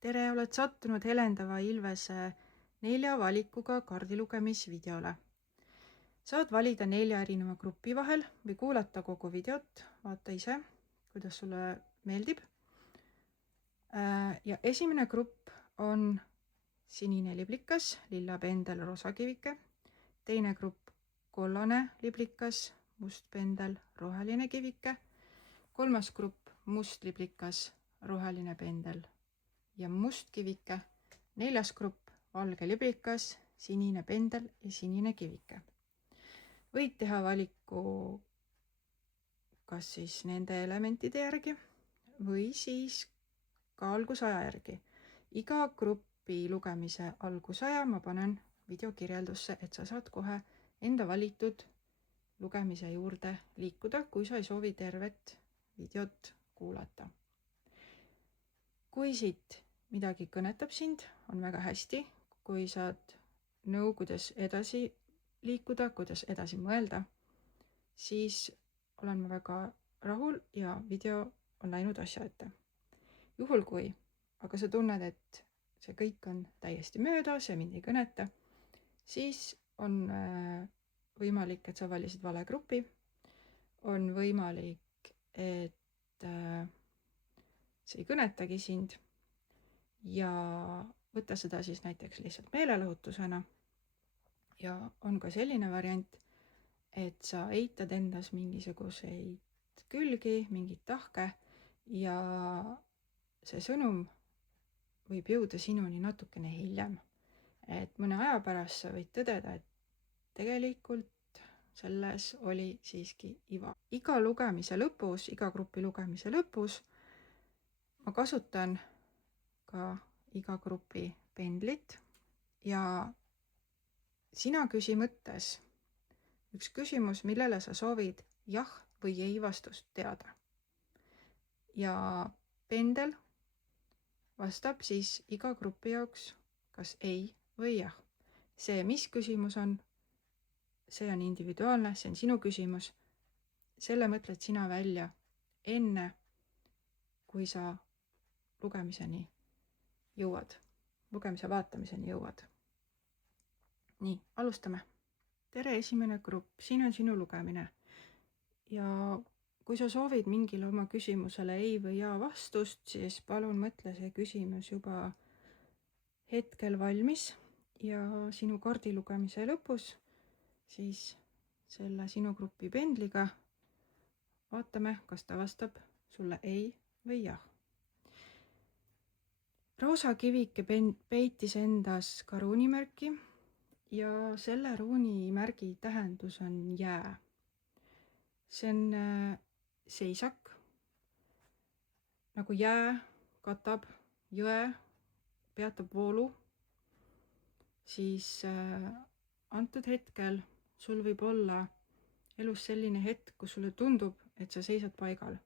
tere, oled sattunud Helendava Ilvese 4 valikuga kaardilugemisvideole. Saad valida 4 erineva grupi vahel või kuulata kogu videot, vaata ise, kuidas sulle meeldib. Ja esimene grupp on sinine liblikas, lilla pendel, rosa kivike. Teine grupp kollane liblikas, must pendel, roheline kivike. Kolmas grupp must liblikas, roheline pendel ja must kivike. 4. grupp valge liblikas, sinine pendel ja sinine kivike. Võid teha valiku kas siis nende elementide järgi või siis ka algusaja järgi. Iga grupi lugemise algusaja ma panen video kirjeldusse, et sa saad kohe enda valitud lugemise juurde liikuda, kui sa ei soovi tervet videot kuulata. Kui siit midagi kõnetab sind, on väga hästi, kui saad nõu, kuidas edasi liikuda, kuidas edasi mõelda, siis olen ma väga rahul ja video on läinud asja ette. Juhul kui aga sa tunned, et see kõik on täiesti mööda, see mind ei kõneta, siis on võimalik, et sa valisid vale grupi. On võimalik, et see ei kõnetagi sind ja võtta seda siis näiteks lihtsalt meelelahutusena. Ja on ka selline variant, et sa eitad endas mingisuguseid külgi, mingit tahke ja see sõnum võib jõuda sinuni natukene hiljem. Et mõne aja pärast sa võid tõdeda, et tegelikult selles oli siiski iva. Iga lugemise lõpus, iga grupi lugemise lõpus ma kasutan ka iga grupi pendlit ja sina küsi mõttes üks küsimus, millele sa soovid jah või ei vastust teada. Ja pendel vastab siis iga grupi jaoks kas ei või jah. See, mis küsimus on, see on individuaalne, see on sinu küsimus. Selle mõtled sina välja enne, kui sa lugemiseni jõuad, lugemise vaatamiseni jõuad. Nii, alustame. Tere, esimene grupp, siin on sinu lugemine. Ja kui sa soovid mingile oma küsimusele ei või jaa vastust, siis palun mõtle see küsimus juba hetkel valmis ja sinu kaardi lugemise lõpus siis selle sinu grupi pendliga vaatame, kas ta vastab sulle ei või jah. Roosa kivike peitis endas ka ruunimärki ja selle ruunimärgi tähendus on jää. See on seisak, nagu jää katab jõe, peatab voolu, siis antud hetkel sul võib olla elus selline hetk, kus sulle tundub, et sa seisad paigal.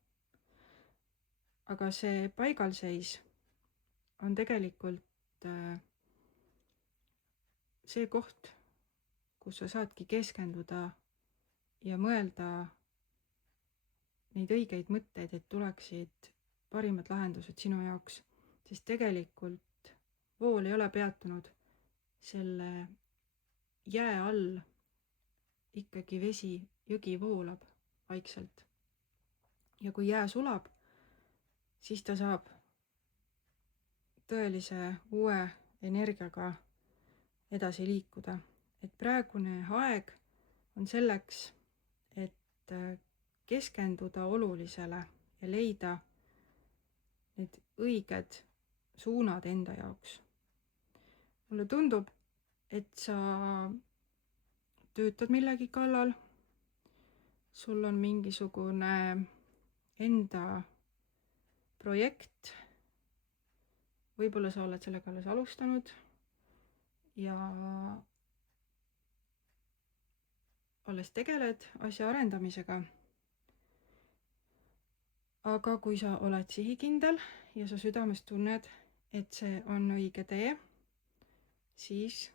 Aga see paigalseis on tegelikult see koht, kus sa saadki keskenduda ja mõelda neid õigeid mõtteid, et tuleksid parimad lahendused sinu jaoks, sest tegelikult vool ei ole peatunud, selle jää all ikkagi vesi, jõgi voolab vaikselt. Ja kui jää sulab, siis ta saab tõelise uue energiaga edasi liikuda. Et praegune aeg on selleks, et keskenduda olulisele ja leida need õiged suunad enda jaoks. Mulle tundub, et sa töötad millegi kallal, sul on mingisugune enda projekt, võib-olla sa oled sellega alles alustanud ja alles tegeled asja arendamisega. Aga kui sa oled sihikindel ja sa südames tunned, et see on õige tee, siis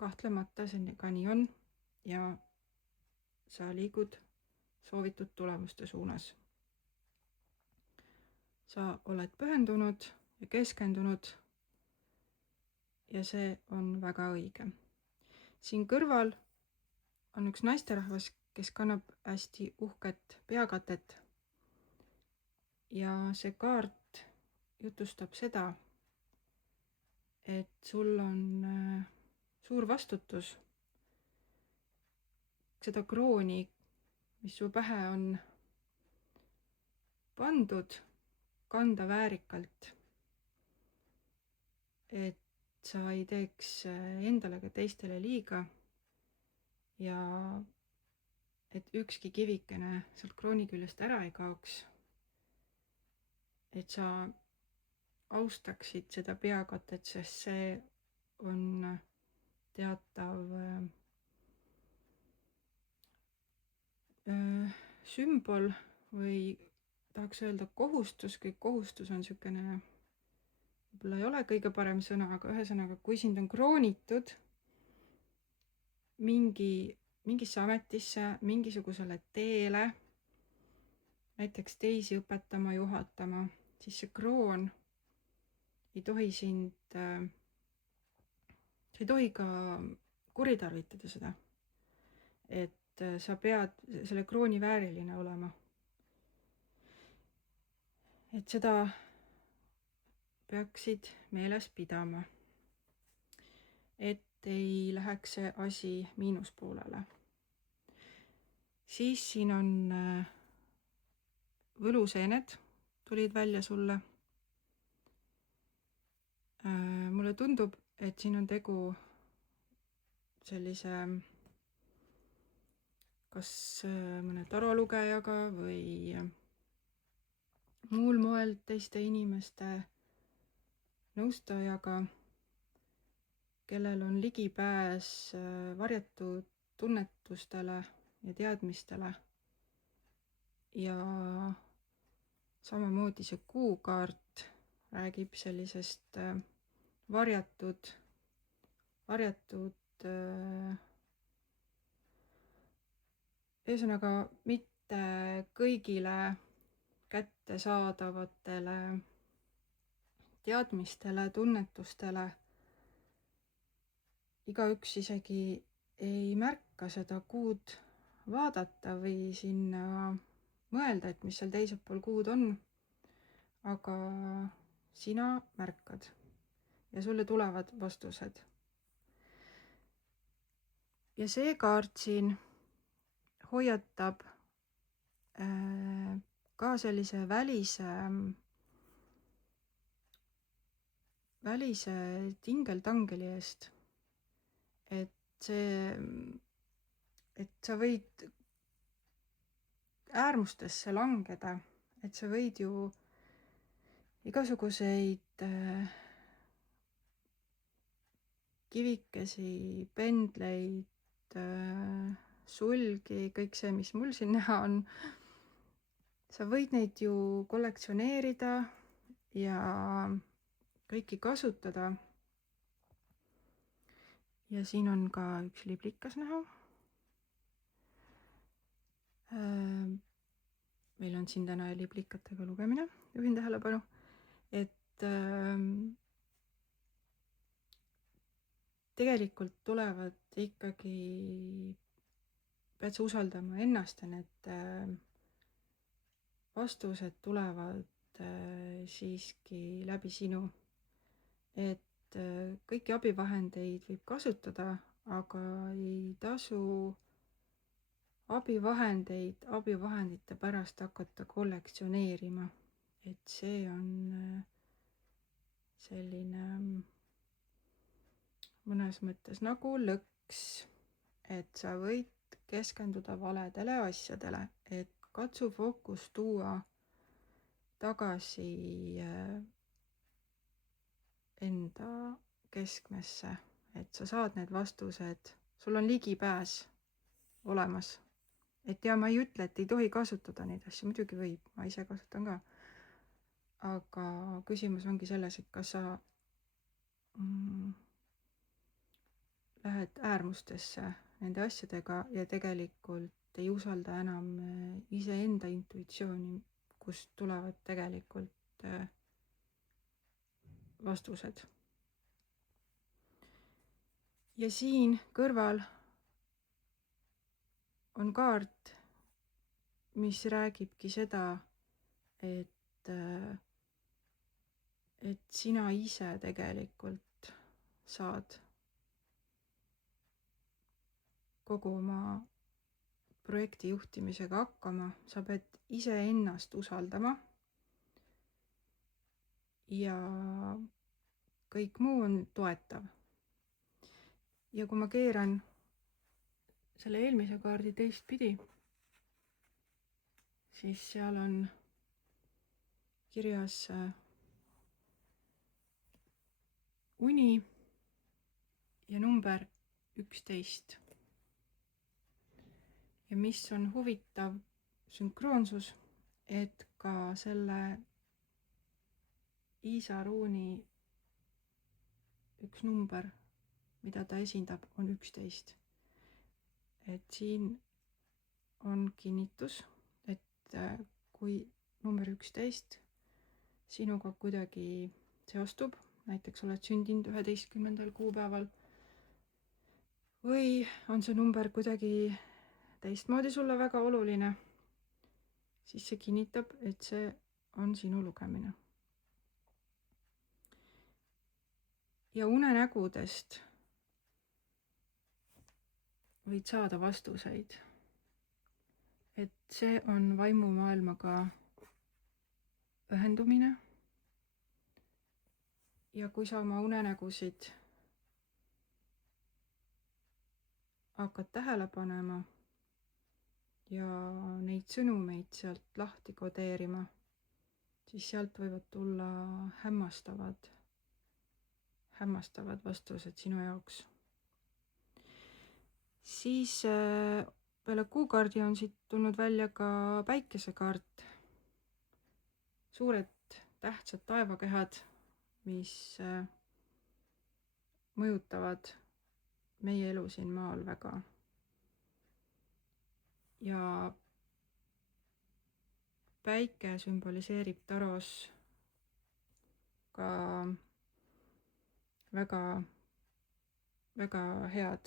kahtlemata see ka nii on ja sa liigud soovitud tulemuste suunas. Sa oled pühendunud ja keskendunud. Ja see on väga õige. Siin kõrval on üks naisterahvas, kes kannab hästi uhket peakatet. Ja see kaart jutustab seda, et sul on suur vastutus seda krooni, mis su pähe on pandud, kanda väärikalt. Et sa ei teeks endale ega teistele liiga ja et ükski kivikene sealt krooni küljest ära ei kaoks. Et sa austaksid seda peakatet, sest see on teatav sümbol või tahaks öelda kohustus, kõik kohustus on niisugune, võib-olla ei ole kõige parem sõna, aga ühesõnaga, kui sind on kroonitud mingisse ametisse, mingisugusele teele, näiteks teisi õpetama, juhatama, siis see kroon ei tohi sind, sa ei tohi ka kuritarvitada seda. Et sa pead selle krooni vääriline olema. Et seda peaksid meeles pidama. Et ei läheks see asi miinuspoolele. Siis siin on võluseened tulid välja sulle. Mulle tundub, et siin on tegu sellise kas mõne tarolugejaga või muul moel teiste inimeste nõustajaga, kellel on ligipääs varjatud tunnetustele ja teadmistele. Ja samamoodi see kuukaart räägib sellisest varjatud ühesõnaga mitte kõigile kättesaadavatele teadmistele, tunnetustele. Igaüks isegi ei märka seda kuud vaadata või sinna mõelda, et mis seal teisel pool kuud on. Aga sina märkad ja sulle tulevad vastused. Ja see kaart siin hoiatab ka sellise välise tingeltangeli eest, et sa võid äärmustesse langeda, et sa võid ju igasuguseid kivikesi, pendleid, sulgi, kõik see, mis mul siin näha on. Sa võid neid ju kollektsioneerida ja kõiki kasutada. Ja siin on ka üks liblikas näha. Meil on siin täna liblikatega lugemine, juhin tähelepanu, et tegelikult tulevad ikkagi, pead sa usaldama ennast ja need vastused tulevad siiski läbi sinu. Et kõiki abivahendeid võib kasutada, aga ei tasu abivahendite pärast hakata kollektsioneerima. Et see on selline mõnes mõttes nagu lõks, et sa võid keskenduda valedele asjadele, et katsu fookus tuua tagasi enda keskmesse, et sa saad need vastused, sul on ligipääs olemas. Et ja ma ei ütle, et ei tohi kasutada neid asju, muidugi võib, ma ise kasutan ka. Aga küsimus ongi selles, et kas sa lähed äärmustesse nende asjadega ja tegelikult ei usalda enam iseenda intuitsiooni, kust tulevad tegelikult vastused. Ja siin kõrval on kaart, mis räägibki seda, et sina ise tegelikult saad kogu oma projekti juhtimisega hakkama, sa pead iseennast usaldama ja kõik muu on toetav. Ja kui ma keeran selle eelmise kaardi teistpidi, siis seal on kirjas uni ja number 11. Ja mis on huvitav sünkroonsus, et ka selle Iisa ruuni üks number, mida ta esindab, on 11. Et siin on kinnitus, et kui number 11 sinuga kuidagi seostub, näiteks oled sündinud 11. kuupäeval või on see number kuidagi teistmoodi sulle väga oluline, siis see kinnitab, et see on sinu lugemine. Ja unenägudest võid saada vastuseid, et see on vaimumaailmaga ühendumine. Ja kui sa oma unenägusid hakkad tähele panema ja neid sõnumeid sealt lahti kodeerima, siis sealt võivad tulla hämmastavad vastused sinu jaoks. Siis peale kuukaardi on siit tulnud välja ka päikesekaart. Suured tähtsad taevakehad, mis mõjutavad meie elu siin maal väga. Ja päike sümboliseerib taros ka väga, väga head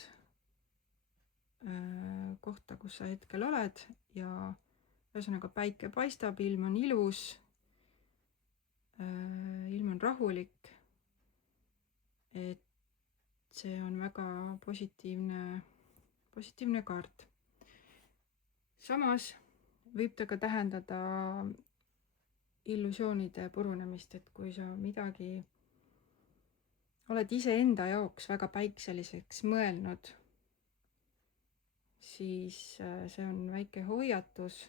kohta, kus sa hetkel oled ja ühesõnaga päike paistab, ilm on ilus, ilm on rahulik, et see on väga positiivne kaart. Samas võib ta ka tähendada illusioonide purunemist, et kui sa midagi oled iseenda jaoks väga päikseliseks mõelnud, siis see on väike hoiatus,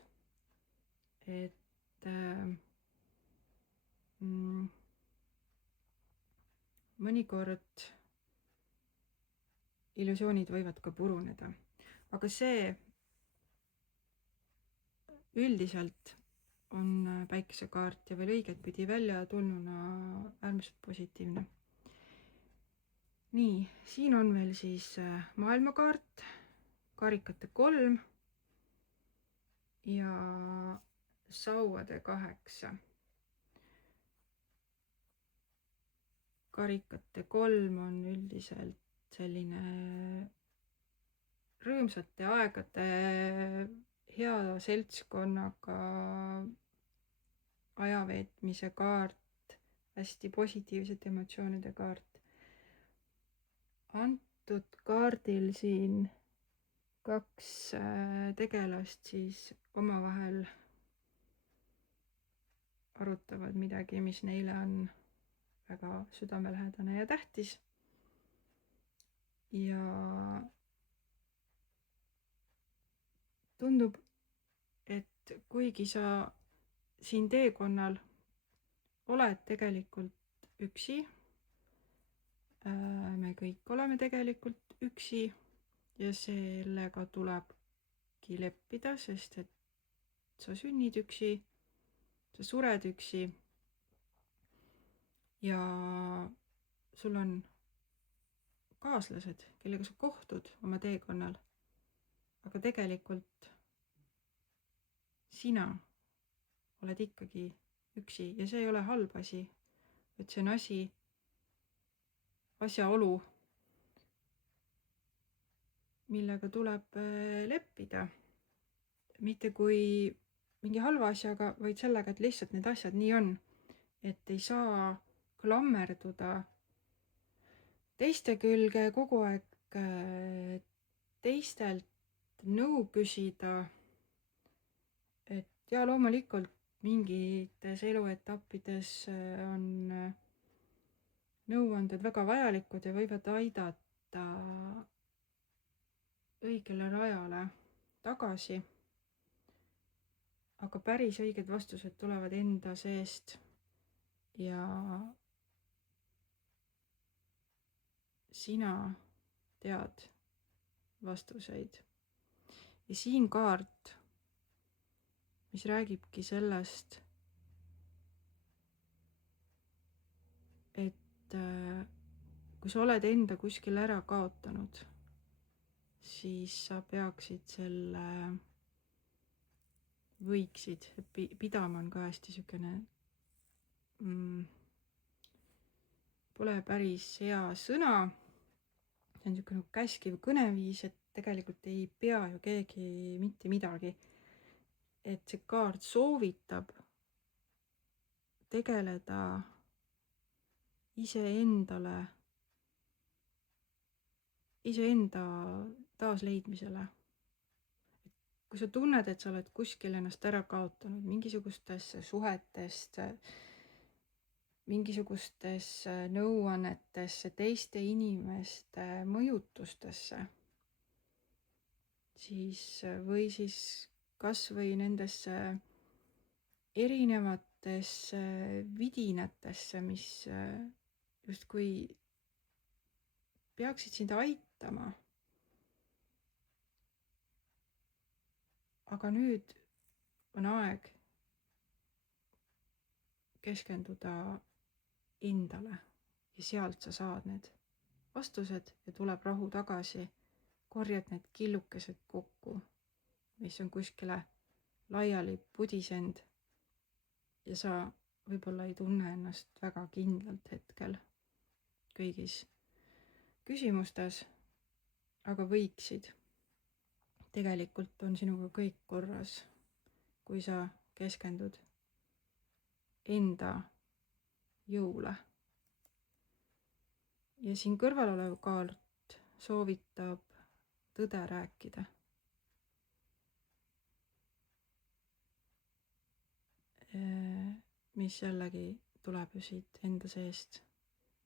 et mõnikord illusioonid võivad ka puruneda. Aga see üldiselt on päikesekaart ja veel õigetpidi välja tulnuna äärmiselt positiivne. Nii, siin on veel siis maailmakaart, karikate 3 ja sauade 8. Karikate 3 on üldiselt selline rõõmsate aegade, hea seltskonnaga ajaveetmise kaart, hästi positiivsete emotsioonide kaart. Antud kaardil siin 2 tegelast siis omavahel arutavad midagi, mis neile on väga südamelähedane ja tähtis. Ja tundub, et kuigi sa siin teekonnal oled tegelikult üksi, me kõik oleme tegelikult üksi ja sellega tulebki leppida, sest et sa sünnid üksi, sa sured üksi ja sul on kaaslased, kellega sa kohtud oma teekonnal, aga tegelikult sina oled ikkagi üksi ja see ei ole halb asi, et see on asi, asjaolu, millega tuleb leppida. Mitte kui mingi halva asjaga, vaid sellega, et lihtsalt need asjad nii on. Et ei saa klammerduda teiste külge, kogu aeg teistelt nõu küsida. Et ja loomulikult mingites eluetappides on nõuanded väga vajalikud ja võivad aidata õigele rajale tagasi. Aga päris õiged vastused tulevad enda seest ja sina tead vastuseid. Ja siin kaart, mis räägibki sellest, et kui sa oled enda kuskil ära kaotanud, siis sa peaksid selle võiksid, pidama on ka hästi sükene pole päris hea sõna. See on sükene käskiv kõneviis, et tegelikult ei pea ju keegi mitte midagi. Et see kaart soovitab tegeleda iseenda taasleidmisele. Kui sa tunned, et sa oled kuskil ennast ära kaotanud mingisugustesse suhetest, mingisugustesse nõuannetesse, teiste inimeste mõjutustesse, või siis kas või nendesse erinevatesse vidinatesse, mis justkui peaksid sind aitama. Aga nüüd on aeg keskenduda endale ja sealt sa saad need vastused ja tuleb rahu tagasi, korjad need killukesed kokku, mis on kuskile laiali pudisend ja sa võib-olla ei tunne ennast väga kindlalt hetkel kõigis küsimustes, aga võiksid. Tegelikult on sinuga kõik korras, kui sa keskendud enda jõule. Ja siin kõrval olev kaart soovitab tõde rääkida. Mis jällegi tuleb ju siit enda seest.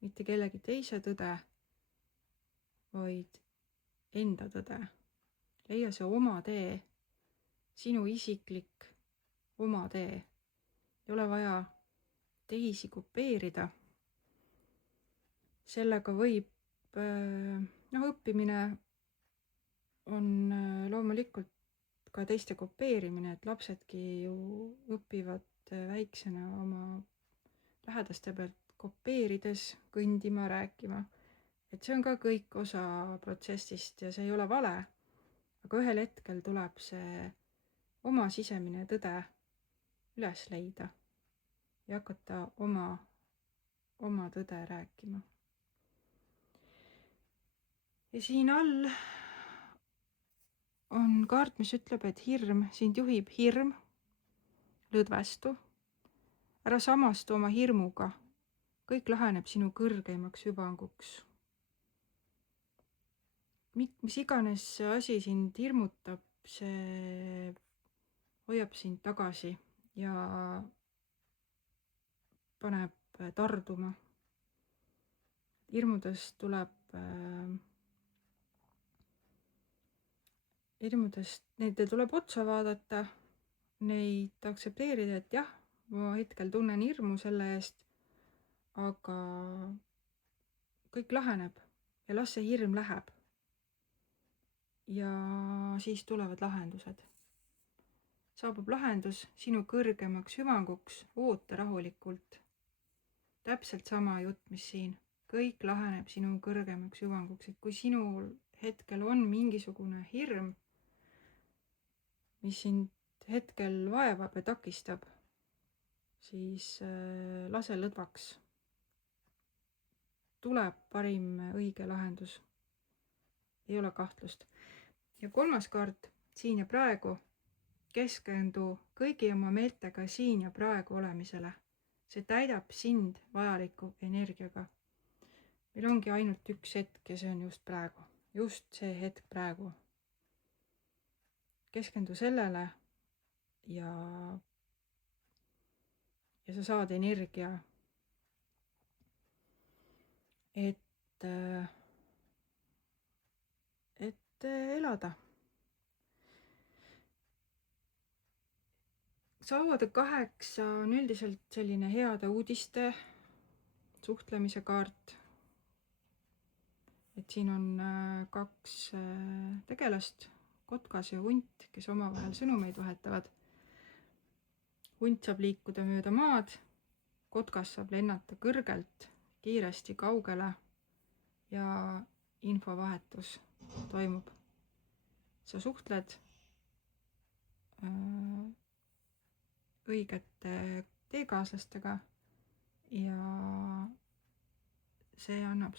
Mitte kellegi teise tõde, vaid enda tõde. Leia see oma tee, sinu isiklik oma tee. Ei ole vaja teisi kopeerida. Sellega võib, õppimine on loomulikult ka teiste kopeerimine, et lapsedki ju õpivad väiksena oma lähedaste pealt kopeerides, kõndima, rääkima. Et see on ka kõik osa protsessist ja see ei ole vale. Aga ühel hetkel tuleb see oma sisemine tõde üles leida ja hakata oma tõde rääkima. Ja siin all on kaart, mis ütleb, et sind juhib hirm, lõdvestu, ära samastu oma hirmuga, kõik laheneb sinu kõrgeimaks hüvanguks. Mis iganes asi sind hirmutab, see hoiab sind tagasi ja paneb tarduma. Hirmudest neid tuleb otsa vaadata, neid aktsepteerida, et jah, ma hetkel tunnen hirmu selle eest, aga kõik laheneb ja las see hirm läheb. Ja siis tulevad lahendused. Saabub lahendus sinu kõrgemaks hüvanguks, oota rahulikult. Täpselt sama jutt, mis siin. Kõik laheneb sinu kõrgemaks hüvanguks, et kui sinul hetkel on mingisugune hirm, mis sind hetkel vaevab ja takistab, siis lase lõdvaks. tuleb parim õige lahendus. Ei ole kahtlust. Ja 3. kaart, siin ja praegu. Keskendu kõigi oma meeltega siin ja praegu olemisele. See täidab sind vajaliku energiaga. Meil ongi ainult üks hetk ja see on just praegu. Just see hetk praegu. Keskendu sellele ja sa saad energia, et elada. Sauade 8 on üldiselt selline heade uudiste suhtlemise kaart. Et siin on 2 tegelast, kotkas ja hunt, kes omavahel sõnumeid vahetavad. Hunt saab liikuda mööda maad, kotkas saab lennata kõrgelt, kiiresti kaugele ja infovahetus toimub. Sa suhtled õigete teekaaslastega ja see annab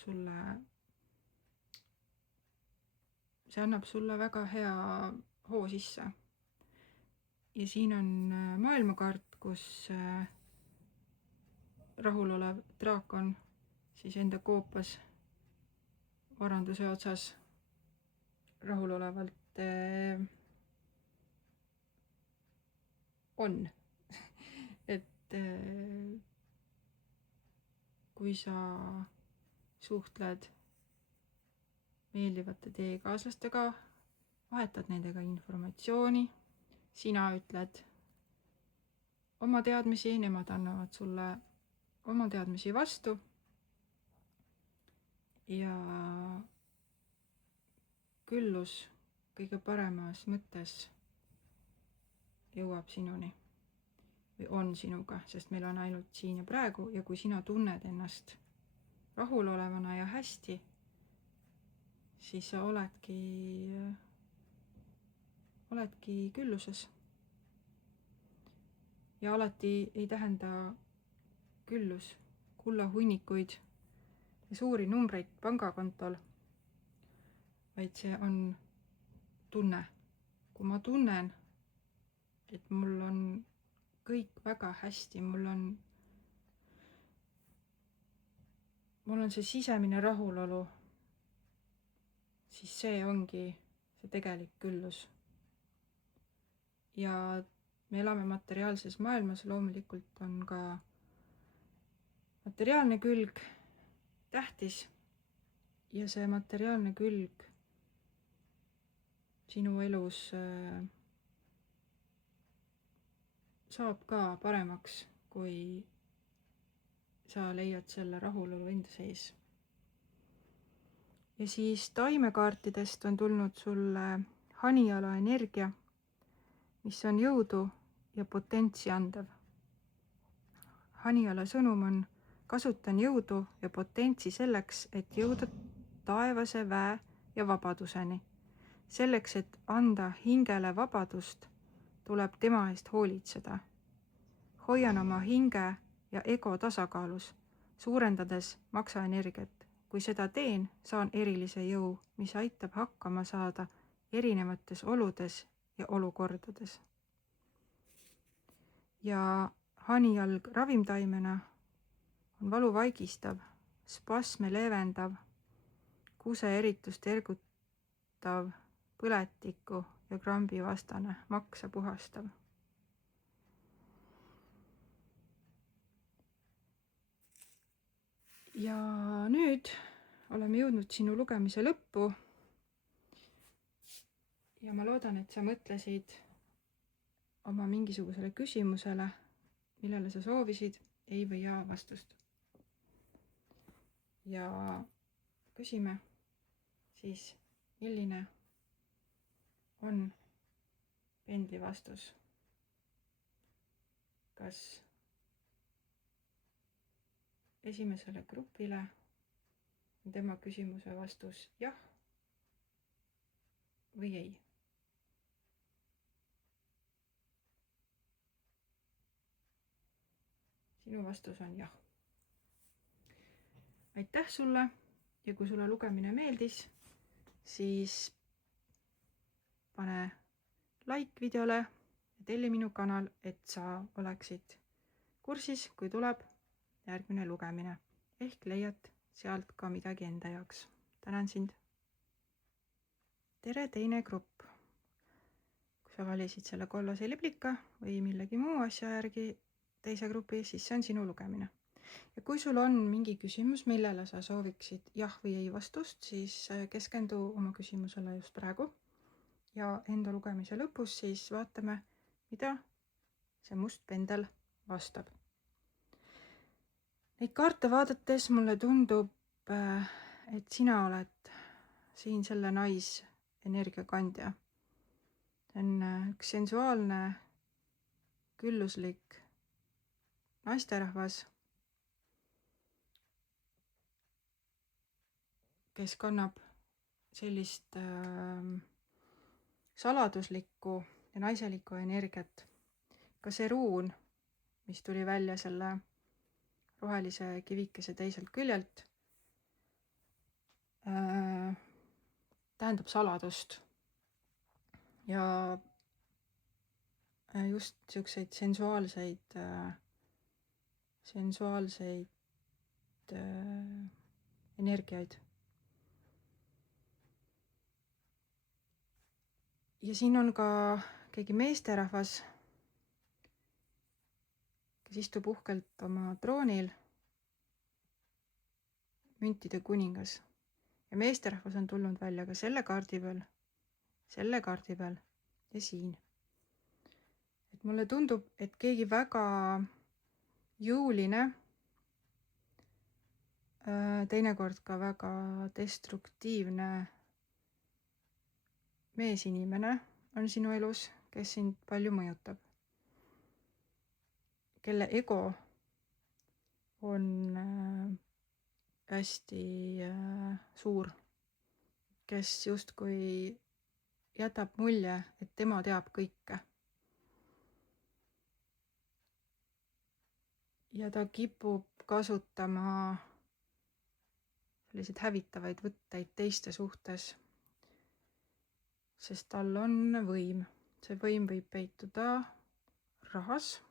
sulle väga hea hoo sisse. Ja siin on maailmakaart, kus rahulolev draakon siis enda koopas varanduse otsas rahulolevalt on. Et kui sa suhtled meeldivate teekaaslastega, vahetad nendega informatsiooni, sina ütled oma teadmisi, nemad annavad sulle oma teadmisi vastu ja küllus kõige paremas mõttes jõuab sinuni või on sinuga, sest meil on ainult siin ja praegu ja kui sina tunned ennast rahulolevana ja hästi, siis sa oledki külluses. Ja alati ei tähenda küllus kullahunnikuid ja suuri numbreid pangakontol, vaid see on tunne. Kui ma tunnen, et mul on kõik väga hästi, mul on see sisemine rahulolu, siis see ongi see tegelik küllus. Ja me elame materiaalses maailmas, loomulikult on ka materiaalne külg tähtis ja see materiaalne külg sinu elus saab ka paremaks, kui sa leiad selle rahulolu enda sees. Ja siis taimekaartidest on tulnud sulle haniala energia, mis on jõudu ja potentsi andev. Haniala sõnum on: kasutan jõudu ja potentsi selleks, et jõuda taevase väe ja vabaduseni. Selleks, et anda hingele vabadust, tuleb tema eest hoolitseda. Hoian oma hinge ja ego tasakaalus, suurendades maksaenergiat. Kui seda teen, saan erilise jõu, mis aitab hakkama saada erinevates oludes ja olukordades. Ja hanijalg ravimtaimena on valu vaigistav, spasme leevendav, kuse eritust ergutav, põletiku ja krambi vastane, maksa puhastav. Ja nüüd oleme jõudnud sinu lugemise lõppu. Ja ma loodan, et sa mõtlesid oma mingisugusele küsimusele, millele sa soovisid ei või jaa vastust. Ja küsime siis, milline on pendli vastus. Kas esimesele grupile on tema küsimuse vastus jah või ei? Sinu vastus on jah. aitäh sulle ja kui sulle lugemine meeldis, siis pane like videole ja telli minu kanal, et sa oleksid kursis, kui tuleb järgmine lugemine. Ehk leiad sealt ka midagi enda jaoks. Tänan sind. Tere, teine grupp. Kui sa valisid selle kollase liblika või millegi muu asja järgi teise grupi, siis see on sinu lugemine. Ja kui sul on mingi küsimus, millele sa sooviksid jah või ei vastust, siis keskendu oma küsimusele just praegu. Ja enda lugemise lõpus siis vaatame, mida see must pendel vastab. Neid kaarte vaadates mulle tundub, et sina oled siin selle naisenergia kandja. See on üks sensuaalne, külluslik naisterahvas, kes kannab sellist saladuslikku ja naiselikku energiat. Ka see ruun, mis tuli välja selle rohelise kivikese teiselt küljelt, tähendab saladust. Ja just niisuguseid sensuaalseid energiaid. Ja siin on ka keegi meesterahvas, kes istub uhkelt oma troonil, müntide kuningas. Ja meesterahvas on tulnud välja ka selle kaardi peal ja siin. Et mulle tundub, et keegi väga jõuline, teinekord ka väga destruktiivne meesinimene on sinu elus, kes sind palju mõjutab. Kelle ego on hästi suur, kes justkui jätab mulje, et tema teab kõike. Ja ta kipub kasutama selliseid hävitavaid võtteid teiste suhtes, sest tal on võim. See võim võib peituda rahas.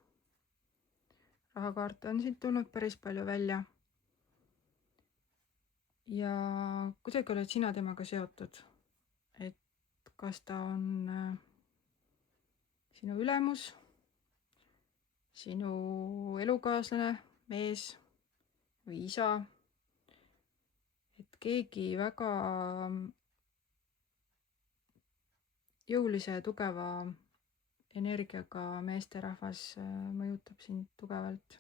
Rahakaarte on siit tulnud päris palju välja. Ja kuidagi oled sina temaga seotud, et kas ta on sinu ülemus, sinu elukaaslane, mees või isa, et keegi väga jõulise ja tugeva energiaga meesterahvas mõjutab sind tugevalt.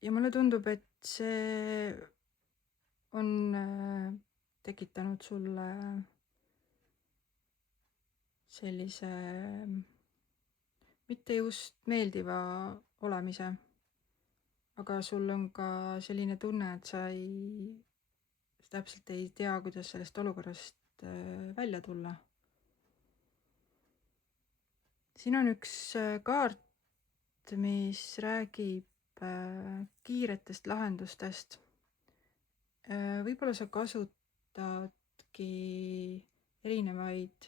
Ja mulle tundub, et see on tekitanud sulle sellise mitte just meeldiva olemise, aga sul on ka selline tunne, et sa täpselt ei tea, kuidas sellest olukorrast välja tulla. Siin on üks kaart, mis räägib kiiretest lahendustest. Võib-olla sa kasutadki erinevaid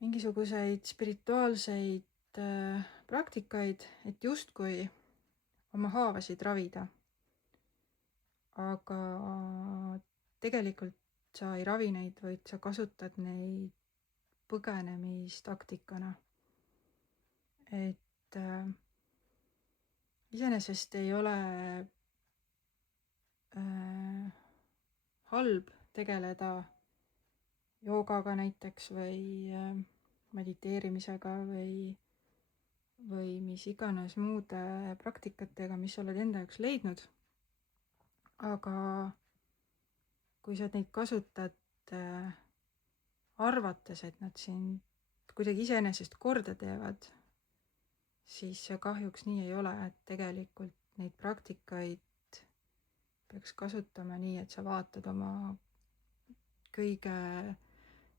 mingisuguseid spirituaalseid praktikaid, et justkui oma haavasid ravida. Aga tegelikult sa ei ravi neid, vaid sa kasutad neid põgenemistaktikana. Et iseenesest ei ole halb tegeleda joogaga näiteks või mediteerimisega või mis iganes muude praktikatega, mis sa oled enda jaoks leidnud. Aga kui sa neid kasutad arvates, et nad sind kuidagi iseenesest korda teevad, siis see kahjuks nii ei ole, et tegelikult neid praktikaid peaks kasutama nii, et sa vaatad oma kõige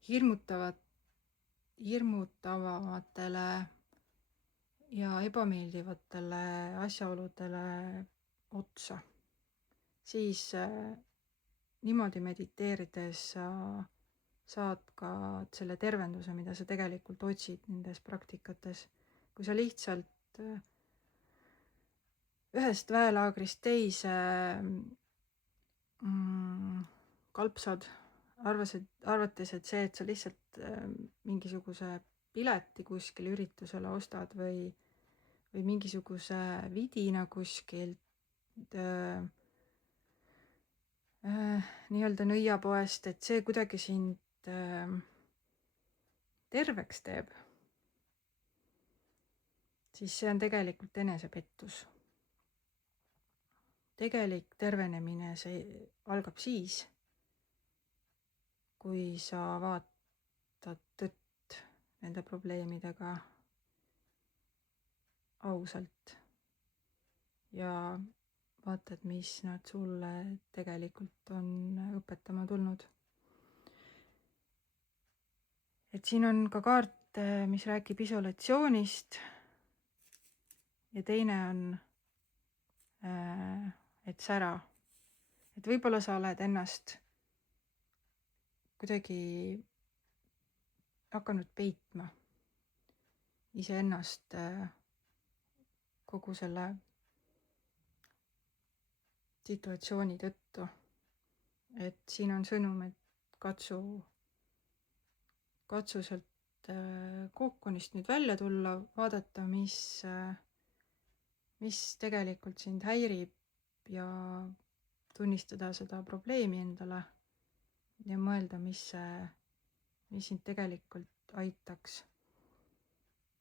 hirmutavamatele ja ebameeldivatele asjaoludele otsa, siis niimoodi mediteerides sa saad ka selle tervenduse, mida sa tegelikult otsid nendes praktikates. Kui sa lihtsalt ühest väelaagrist teise kalpsad, arvates, et see, et sa lihtsalt mingisuguse pileti kuskil üritusele ostad või mingisuguse vidina kuskilt nii-öelda nõiapoest, et see kuidagi sind terveks teeb, siis see on tegelikult enesepettus. Tegelik tervenemine see algab siis, kui sa vaatad tõtt nende probleemidega ausalt ja vaatad, mis nad sulle tegelikult on õpetama tulnud. Et siin on ka kaart, mis räägib isolatsioonist ja teine on, et sära. Et võib-olla sa oled ennast kuidagi hakanud peitma iseennast kogu selle situatsiooni tõttu. Et siin on sõnum, et katsu sealt kookonist nüüd välja tulla, vaadata, mis tegelikult sind häirib ja tunnistada seda probleemi endale ja mõelda, mis sind tegelikult aitaks.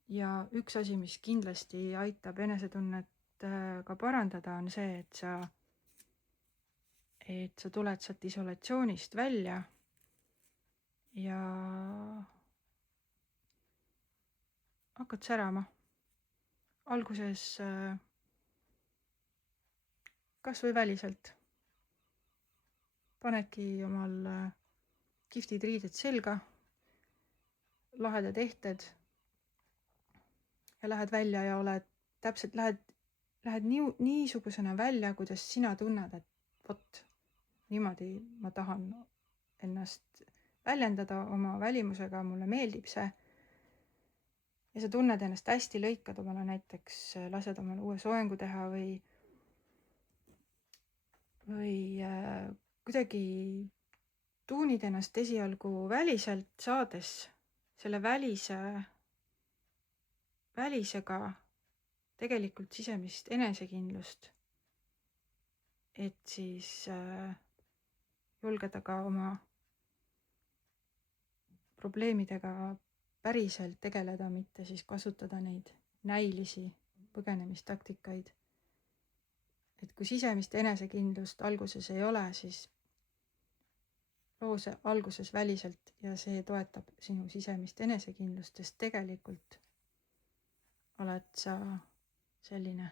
Ja üks asi, mis kindlasti aitab enesetunnet ka parandada, on see, et sa tuled sealt isolatsioonist välja ja hakkad särama. Alguses kas või väliselt. Panedki omal kihvtid riided selga, lahedad ehted ja lähed välja ja oled täpselt, lähed niisugusena välja, kuidas sina tunned, et vot, niimoodi ma tahan ennast väljendada oma välimusega, mulle meeldib see. Ja sa tunned ennast hästi, lõikad omale näiteks, lased omale uue soengu teha või kuidagi tuunid ennast esialgu väliselt, saades selle välisega tegelikult sisemist enesekindlust, et siis julgeda ka oma probleemidega päriselt tegeleda, mitte siis kasutada neid näilisi põgenemistaktikaid. Et kui sisemist enesekindlust alguses ei ole, siis loo see alguses väliselt ja see toetab sinu sisemist enesekindlust, sest tegelikult oled sa selline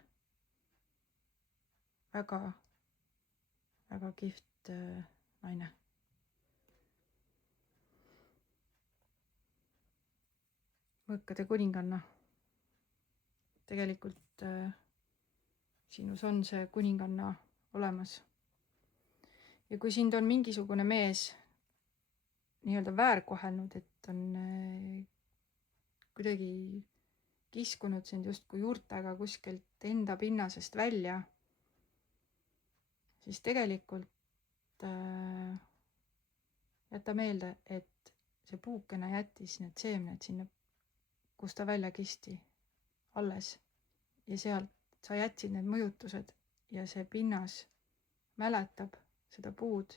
väga, väga kihvt naine. Mõõkade kuninganna. Tegelikult sinus on see kuninganna olemas. Ja kui sind on mingisugune mees nii-öelda väärkohelnud, et on kuidagi kiskunud sind justkui juurtega kuskilt enda pinnasest välja, siis tegelikult jäta meelde, et see puukene jättis need seemned sinna, kus ta välja kisti, alles. Ja sealt sa jätsid need mõjutused ja see pinnas mäletab seda puud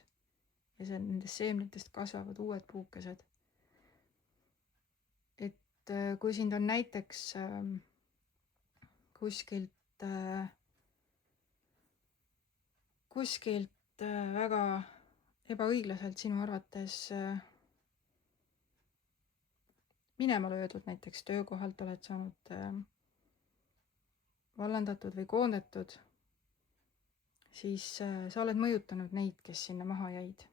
ja nendest seemnetest kasvavad uued puukesed. Et kui sind on näiteks kuskilt väga ebaõiglaselt sinu arvates minema löödud, näiteks töökohalt oled saanud vallandatud või koondatud, siis sa oled mõjutanud neid, kes sinna maha jäid.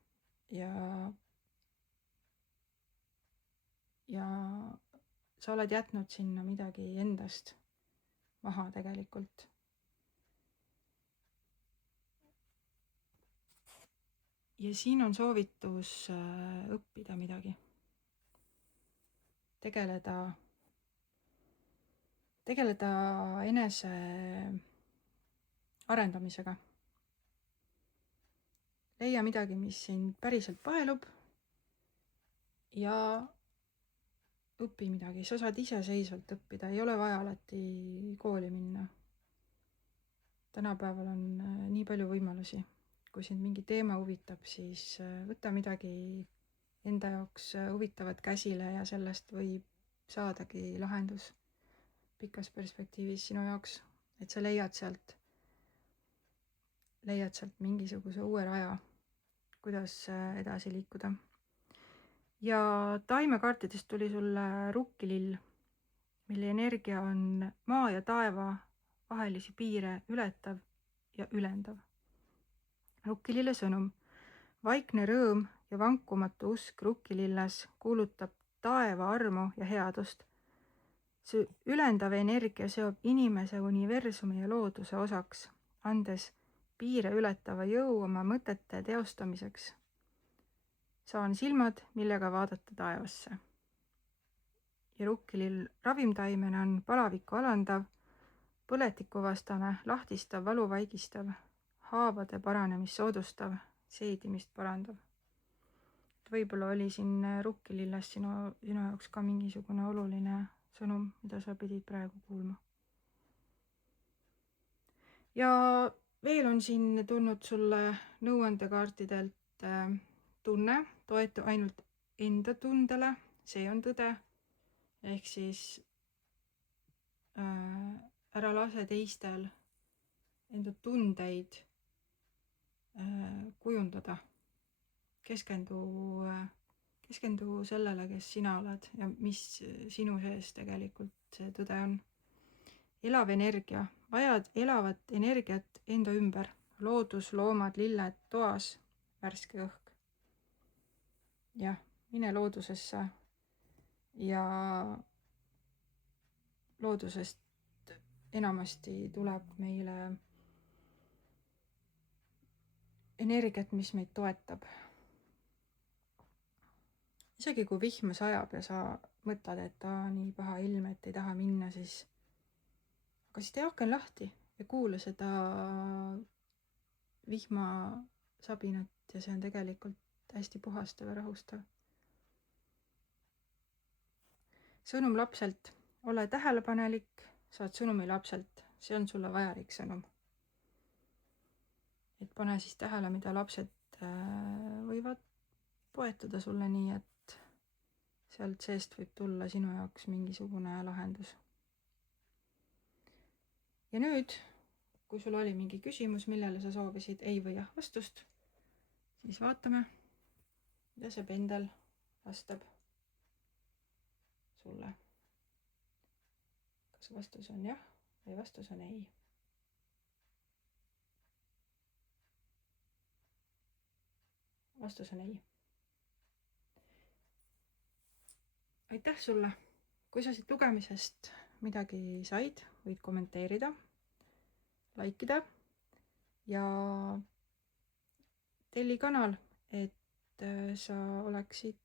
Ja sa oled jätnud sinna midagi endast, maha tegelikult. Ja siin on soovitus õppida midagi. Tegeleda enese arendamisega. Leia midagi, mis sind päriselt paelub ja õpi midagi. Sa saad iseseisvalt õppida, ei ole vaja alati kooli minna. Tänapäeval on nii palju võimalusi. Kui sind mingi teema huvitab, siis võta midagi enda jaoks huvitavat käsile ja sellest võib saadagi lahendus pikas perspektiivis sinu jaoks, et sa leiad sealt mingisuguse uue raja, kuidas edasi liikuda. Ja taimekaartidest tuli sulle rukkilill, mille energia on maa ja taeva vahelisi piire ületav ja ülendav. Rukkilille sõnum. Vaikne rõõm ja vankumatu usk rukkililles kuulutab taeva armu ja headust. See ülendav energia seob inimese universumi ja looduse osaks, andes piire ületava jõu oma mõtete teostamiseks. Saan silmad, millega vaadata taevasse. Ja rukkilill ravimtaimena on palaviku alandav, põletikuvastane, lahtistav, valu vaigistav, haavade paranemist soodustav, seedimist parandav. Võib-olla oli siin rukkilillest sinu jaoks ka mingisugune oluline sõnum, mida sa pidid praegu kuulma. Ja veel on siin tulnud sulle nõuandekaartidelt tunne, toetu ainult enda tundele, see on tõde. Ehk siis ära lase teistel enda tundeid kujundada. Keskendu sellele, kes sina oled ja mis sinu sees tegelikult see tõde on. Elav energia. Vajad elavat energiat enda ümber. Loodus, loomad, lilled, toas, värske õhk. Jah, mine loodusesse ja loodusest enamasti tuleb meile energiat, mis meid toetab. Isegi kui vihma sajab ja sa mõtled, et nii paha ilm, et ei taha minna, siis tee aken lahti ja kuula seda vihmasabinat ja see on tegelikult hästi puhastav ja rahustav. Sõnum lapselt. Ole tähelepanelik, saad sõnumi lapselt. See on sulle vajalik sõnum. Et pane siis tähele, mida lapsed võivad poetada sulle nii, et sealt seest võib tulla sinu jaoks mingisugune lahendus. Ja nüüd, kui sul oli mingi küsimus, millele sa soovisid ei või jah vastust, siis vaatame, mida see pendel vastab sulle. Kas vastus on jah või vastus on ei? Vastus on ei. Aitäh sulle! Kui sa siit lugemisest midagi said, võid kommenteerida, laikida ja telli kanal, et sa oleksid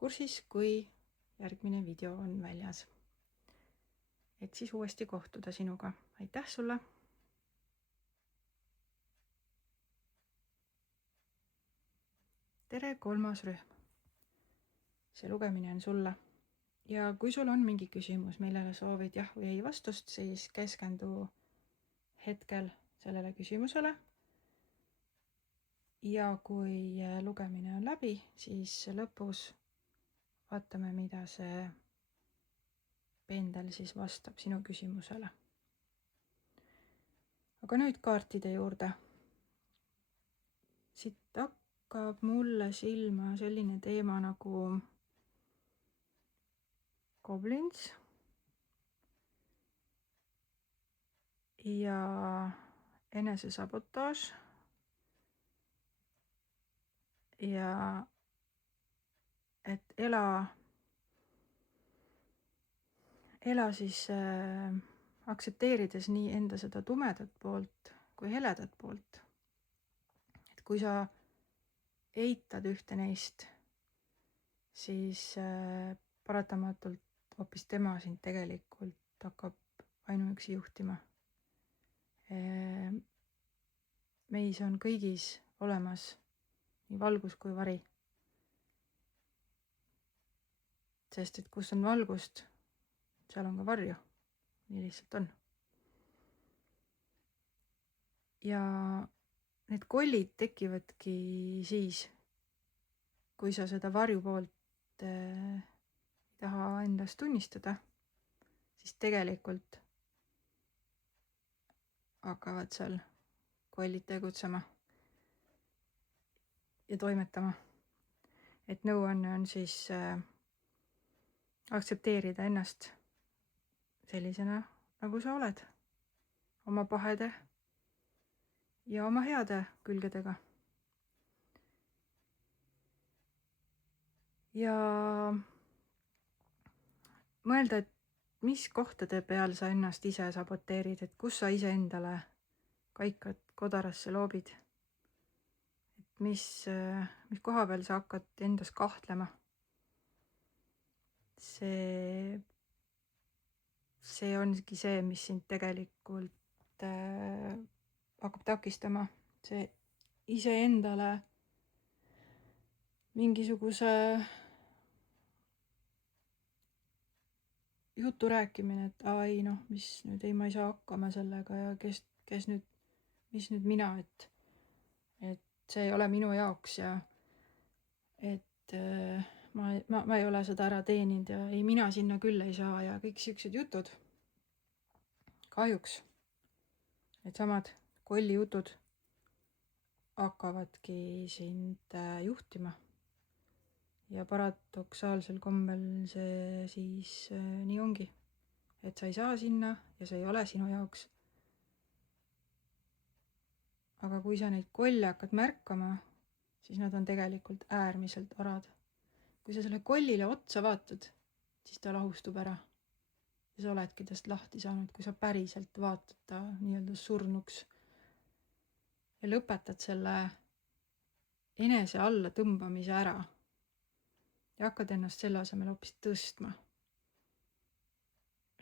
kursis, kui järgmine video on väljas. Et siis uuesti kohtuda sinuga. Aitäh sulle! Tere, 3. rühm. See lugemine on sulle. Ja kui sul on mingi küsimus, millele soovid jah või ei vastust, siis keskendu hetkel sellele küsimusele. Ja kui lugemine on läbi, siis lõpus vaatame, mida see pendel siis vastab sinu küsimusele. Aga nüüd kaartide juurde. Siit hakkab mulle silma selline teema nagu goblins ja enesesabotaaž ja et ela siis aktsepteerides nii enda seda tumedat poolt kui heledat poolt. Et kui sa eitad ühte neist, siis paratamatult hoopis tema sind tegelikult hakkab ainuüksi juhtima. Meis on kõigis olemas nii valgus kui vari. Sest et kus on valgust, seal on ka varju. Nii lihtsalt on. Ja need kollid tekivadki siis, kui sa seda varju poolt ei taha endast tunnistada, siis tegelikult hakkavad seal kollid tegutsema ja toimetama. Et nõuanne on siis aktsepteerida ennast sellisena, nagu sa oled, oma pahede ja oma heade külgedega. Ja mõelda, et mis kohtade peal sa ennast ise saboteerid, et kus sa iseendale kaikad kodarasse loobid. Et mis koha peal sa hakkad endas kahtlema. See ongi see, mis sind tegelikult hakkab takistama. See iseendale mingisuguse jutu rääkimine, et ai mis nüüd ma ei saa hakkama sellega ja mis nüüd mina, et see ei ole minu jaoks ja et ma ei ole seda ära teeninud ja ei, mina sinna küll ei saa ja kõik siuksed jutud. Kahjuks need samad kollijutud hakkavadki sind juhtima. Ja paradoksaalsel kombel see siis nii ongi, et sa ei saa sinna ja see ei ole sinu jaoks. Aga kui sa neid kolle hakkad märkama, siis nad on tegelikult äärmiselt arad. Kui sa selle kollile otsa vaatad, siis ta lahustub ära. Ja sa oledki tast lahti saanud, kui sa päriselt vaatad ta nii-öelda surnuks. Ja lõpetad selle enese alla tõmbamise ära. Ja hakkad ennast selle asemel hoopis tõstma.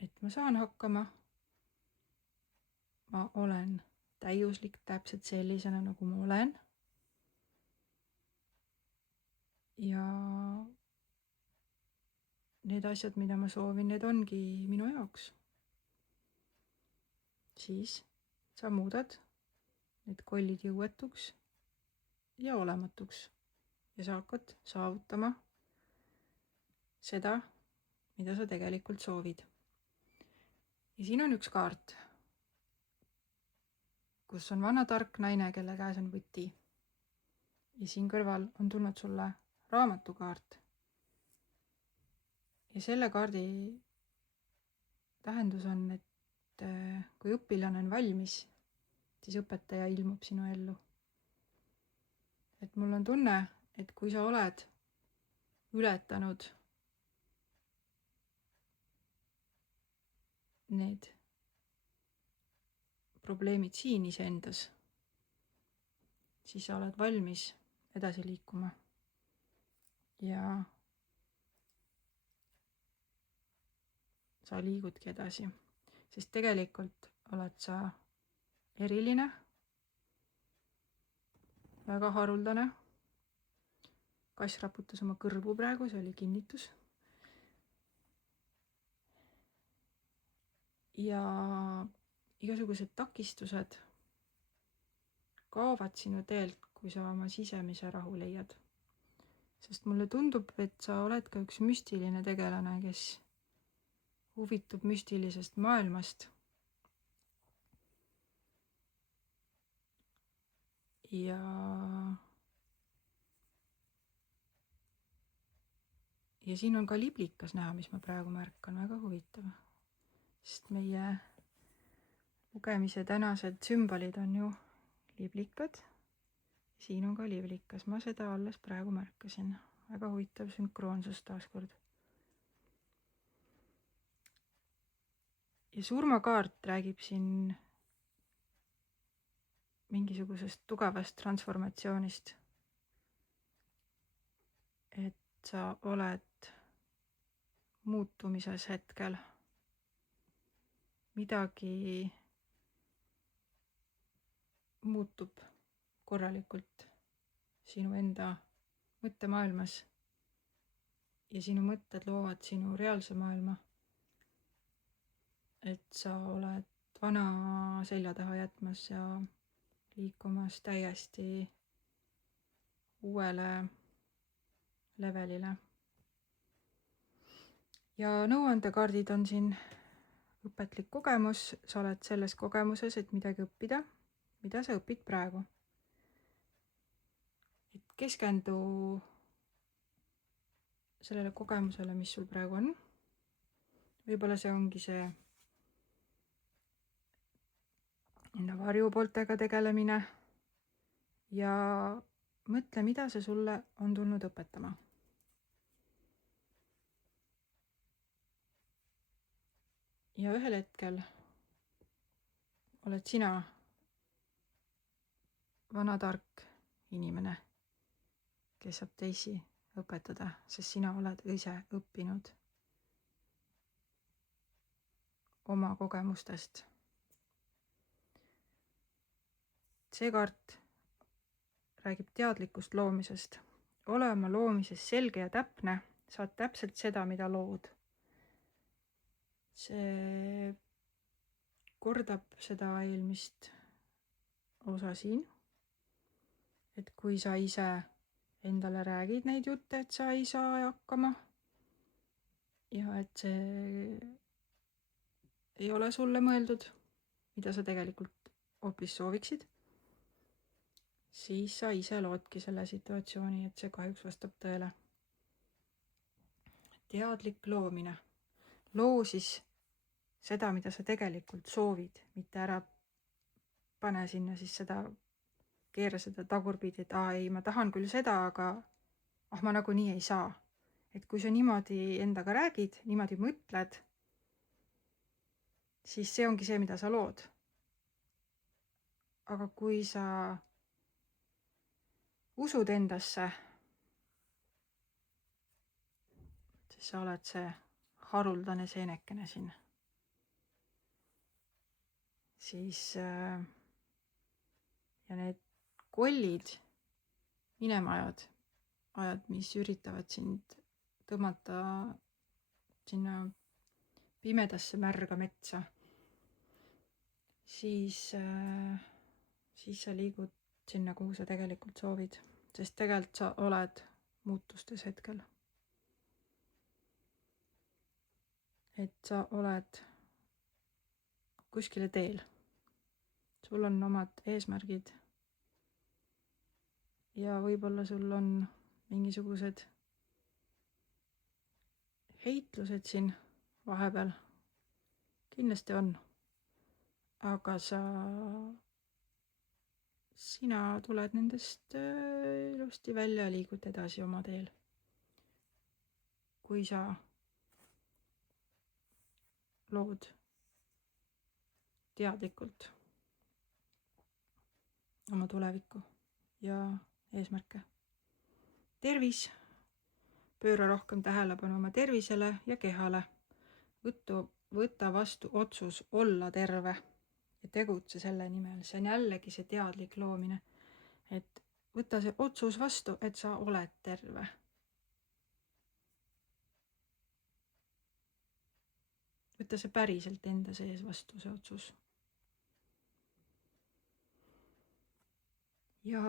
Et ma saan hakkama. Ma olen täiuslik täpselt sellisena, nagu ma olen. Ja need asjad, mida ma soovin, need ongi minu jaoks. Siis sa muudad need kollid jõuetuks ja olematuks. Ja sa hakkad saavutama seda, mida sa tegelikult soovid. Ja siin on üks kaart, kus on vana tark naine, kelle käes on võti. Ja siin kõrval on tulnud sulle raamatukaart. Ja selle kaardi tähendus on, et kui õpilane on valmis, siis õpetaja ilmub sinu ellu. Et mul on tunne, et kui sa oled ületanud need probleemid siin iseendas, siis sa oled valmis edasi liikuma. Ja sa liigudki edasi, sest tegelikult oled sa eriline, väga haruldane. Kass raputas oma kõrvu praegu, see oli kinnitus. Ja igasugused takistused kaovad sinu teelt, kui sa oma sisemise rahu leiad. Sest mulle tundub, et sa oled ka üks müstiline tegelane, kes huvitub müstilisest maailmast. Ja siin on ka liblikas näha, mis ma praegu märkan, väga huvitav. Sest meie lugemise tänased sümbolid on ju liblikad. Siin on ka liblikas, ma seda alles praegu märkasin. Väga huvitav sünkroonsus taaskord. ja surmakaart räägib siin mingisugusest tugevast transformatsioonist. Et sa oled muutumises hetkel. Midagi muutub korralikult sinu enda mõttemaailmas ja sinu mõtted loovad sinu reaalse maailma. Et sa oled vana selja taha jätmas ja liikumas täiesti uuele levelile. Ja nõuandekaardid on siin õpetlik kogemus, sa oled selles kogemuses, et midagi õppida, mida sa õpid praegu. Et keskendu sellele kogemusele, mis sul praegu on. Võib-olla see ongi see enda varjupooltega tegelemine ja mõtle, mida see sulle on tulnud õpetama. Ja ühel hetkel oled sina vana tark inimene, kes saab teisi õpetada, sest sina oled ise õppinud oma kogemustest. See kaart räägib teadlikust loomisest. Ole oma loomises selge ja täpne, saad täpselt seda, mida lood. See kordab seda eelmist osa siin, et kui sa ise endale räägid neid jutte, et sa ei saa hakkama ja et see ei ole sulle mõeldud, mida sa tegelikult hoopis sooviksid, siis sa ise loodki selle situatsiooni, et see kahjuks vastab tõele. Teadlik loomine. Loo siis seda, mida sa tegelikult soovid, mitte ära pane sinna siis seda, keera seda tagurpidi, et ei, ma tahan küll seda, aga ma nagunii ei saa. Et kui sa niimoodi endaga räägid, niimoodi mõtled, siis see ongi see, mida sa lood. Aga kui sa usud endasse, siis sa oled see haruldane seenekene siin. Siis ja need kollid minema ajad, mis üritavad sind tõmmata sinna pimedasse märga metsa, siis sa liigud sinna, kuhu sa tegelikult soovid, sest tegelikult sa oled muutustes hetkel. Et sa oled kuskile teel. Sul on omad eesmärgid ja võib-olla sul on mingisugused heitlused siin vahepeal. Kindlasti on. Aga sina tuled nendest ilusti välja ja liigud edasi oma teel. Kui sa lood teadlikult oma tulevikku ja eesmärke. Tervis. Pööra rohkem tähelepanu oma tervisele ja kehale. Võta vastu otsus olla terve ja tegutse selle nimel. See on jällegi see teadlik loomine. Et võta see otsus vastu, et sa oled terve. Võta see päriselt enda sees vastu, see otsus. Ja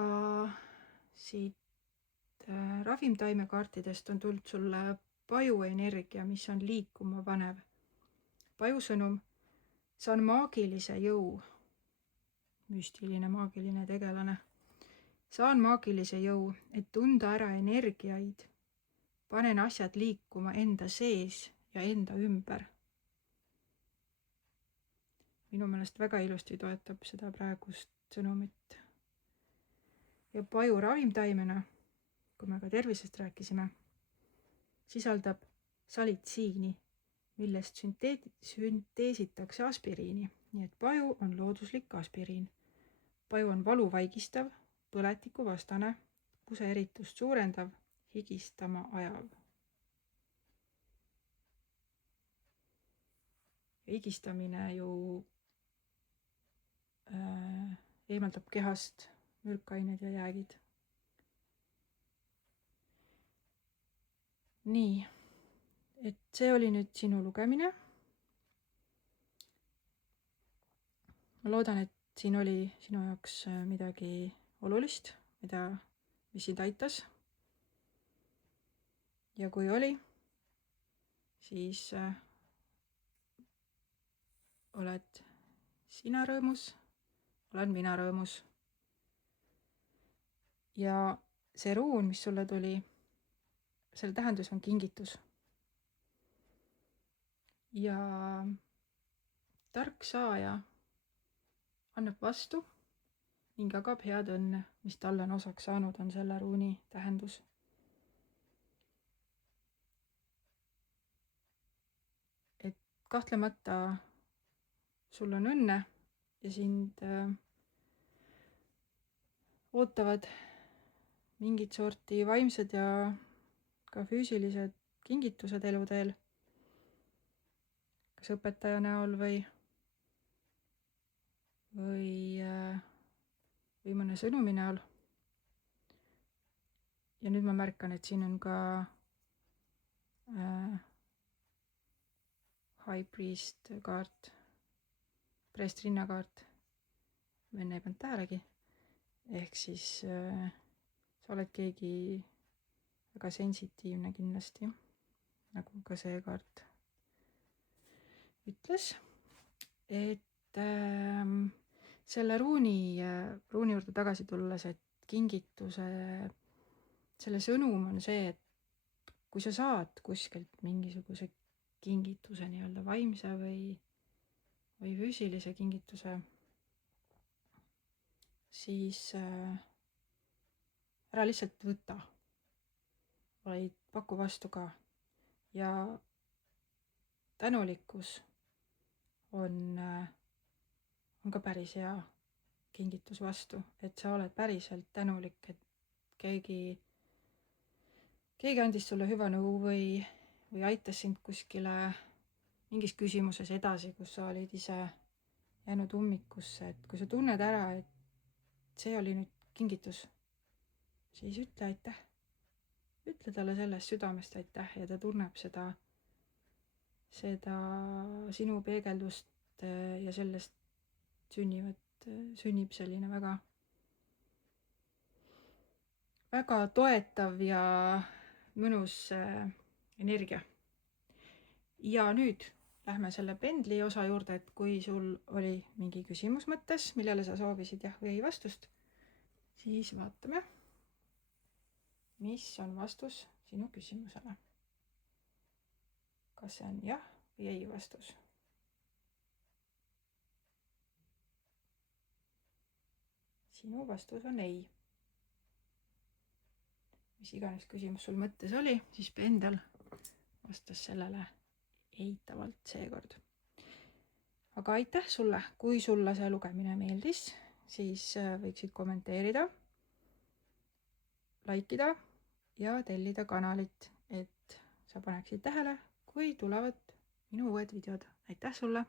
siit ravimtaimekaartidest on tulnud sulle pajuenergia, mis on liikuma panev. Pajusõnum, see on maagilise jõu, müstiline maagiline tegelane. Saan maagilise jõu, et tunda ära energiaid. Panen asjad liikuma enda sees ja enda ümber. Minu meelest väga ilusti toetab seda praegust sõnumit. Ja paju ravimtaimena, kui me ka tervisest rääkisime, sisaldab salitsiini, millest sünteesitakse aspiriini. Nii et paju on looduslik aspiriin. Paju on valuvaigistav, põletikuvastane, kuseeritust suurendav, higistama ajav. Higistamine ju eemaldab kehast mürkained ja jäägid. Nii, et see oli nüüd sinu lugemine. Ma loodan, et siin oli sinu jaoks midagi olulist, mis sind aitas. Ja kui oli, siis oled sina rõõmus, olen mina rõõmus. Ja see ruun, mis sulle tuli, selle tähendus on kingitus. Ja tark saaja annab vastu ning jagab head õnne, mis talle on osaks saanud, on selle ruuni tähendus. Et kahtlemata sul on õnne ja sind ootavad mingid sorti vaimsed ja ka füüsilised kingitused eluteel, kas õpetaja näol või mõne sõnumi näol. Ja nüüd ma märkan, et siin on ka High Priest kaart, preestrinna kaart. Ma enne ei pannud tähelegi. Ehk siis sa oled keegi väga sensitiivne kindlasti, nagu ka see kaart ütles. Et selle ruuni juurde tagasi tulles, et kingituse, selle sõnum on see, et kui sa saad kuskilt mingisuguse kingituse, nii-öelda vaimse või füüsilise kingituse, siis ära lihtsalt võta, vaid paku vastu ka. Ja tänulikkus on ka päris hea kingitus vastu, et sa oled päriselt tänulik, et keegi andis sulle hüva nõu või aitas sind kuskile mingis küsimuses edasi, kus sa olid ise jäänud ummikusse. Et kui sa tunned ära, et see oli nüüd kingitus, siis ütle aitäh. Ütle talle sellest südamest aitäh ja ta tunneb seda sinu peegeldust ja sellest sünnib selline väga toetav ja mõnus energia. Ja nüüd lähme selle pendli osa juurde, et kui sul oli mingi küsimus mõttes, millele sa soovisid jah või ei vastust, siis vaatame, mis on vastus sinu küsimusele. Kas see on jah või ei vastus? Sinu vastus on ei. Mis iganes küsimus sul mõttes oli, siis pendel vastas sellele eitavalt seekord. Aga aitäh sulle, kui sulle see lugemine meeldis, siis võiksid kommenteerida, laikida ja tellida kanalit, et sa paneksid tähele, kui tulevad minu uued videod. Aitäh sulle!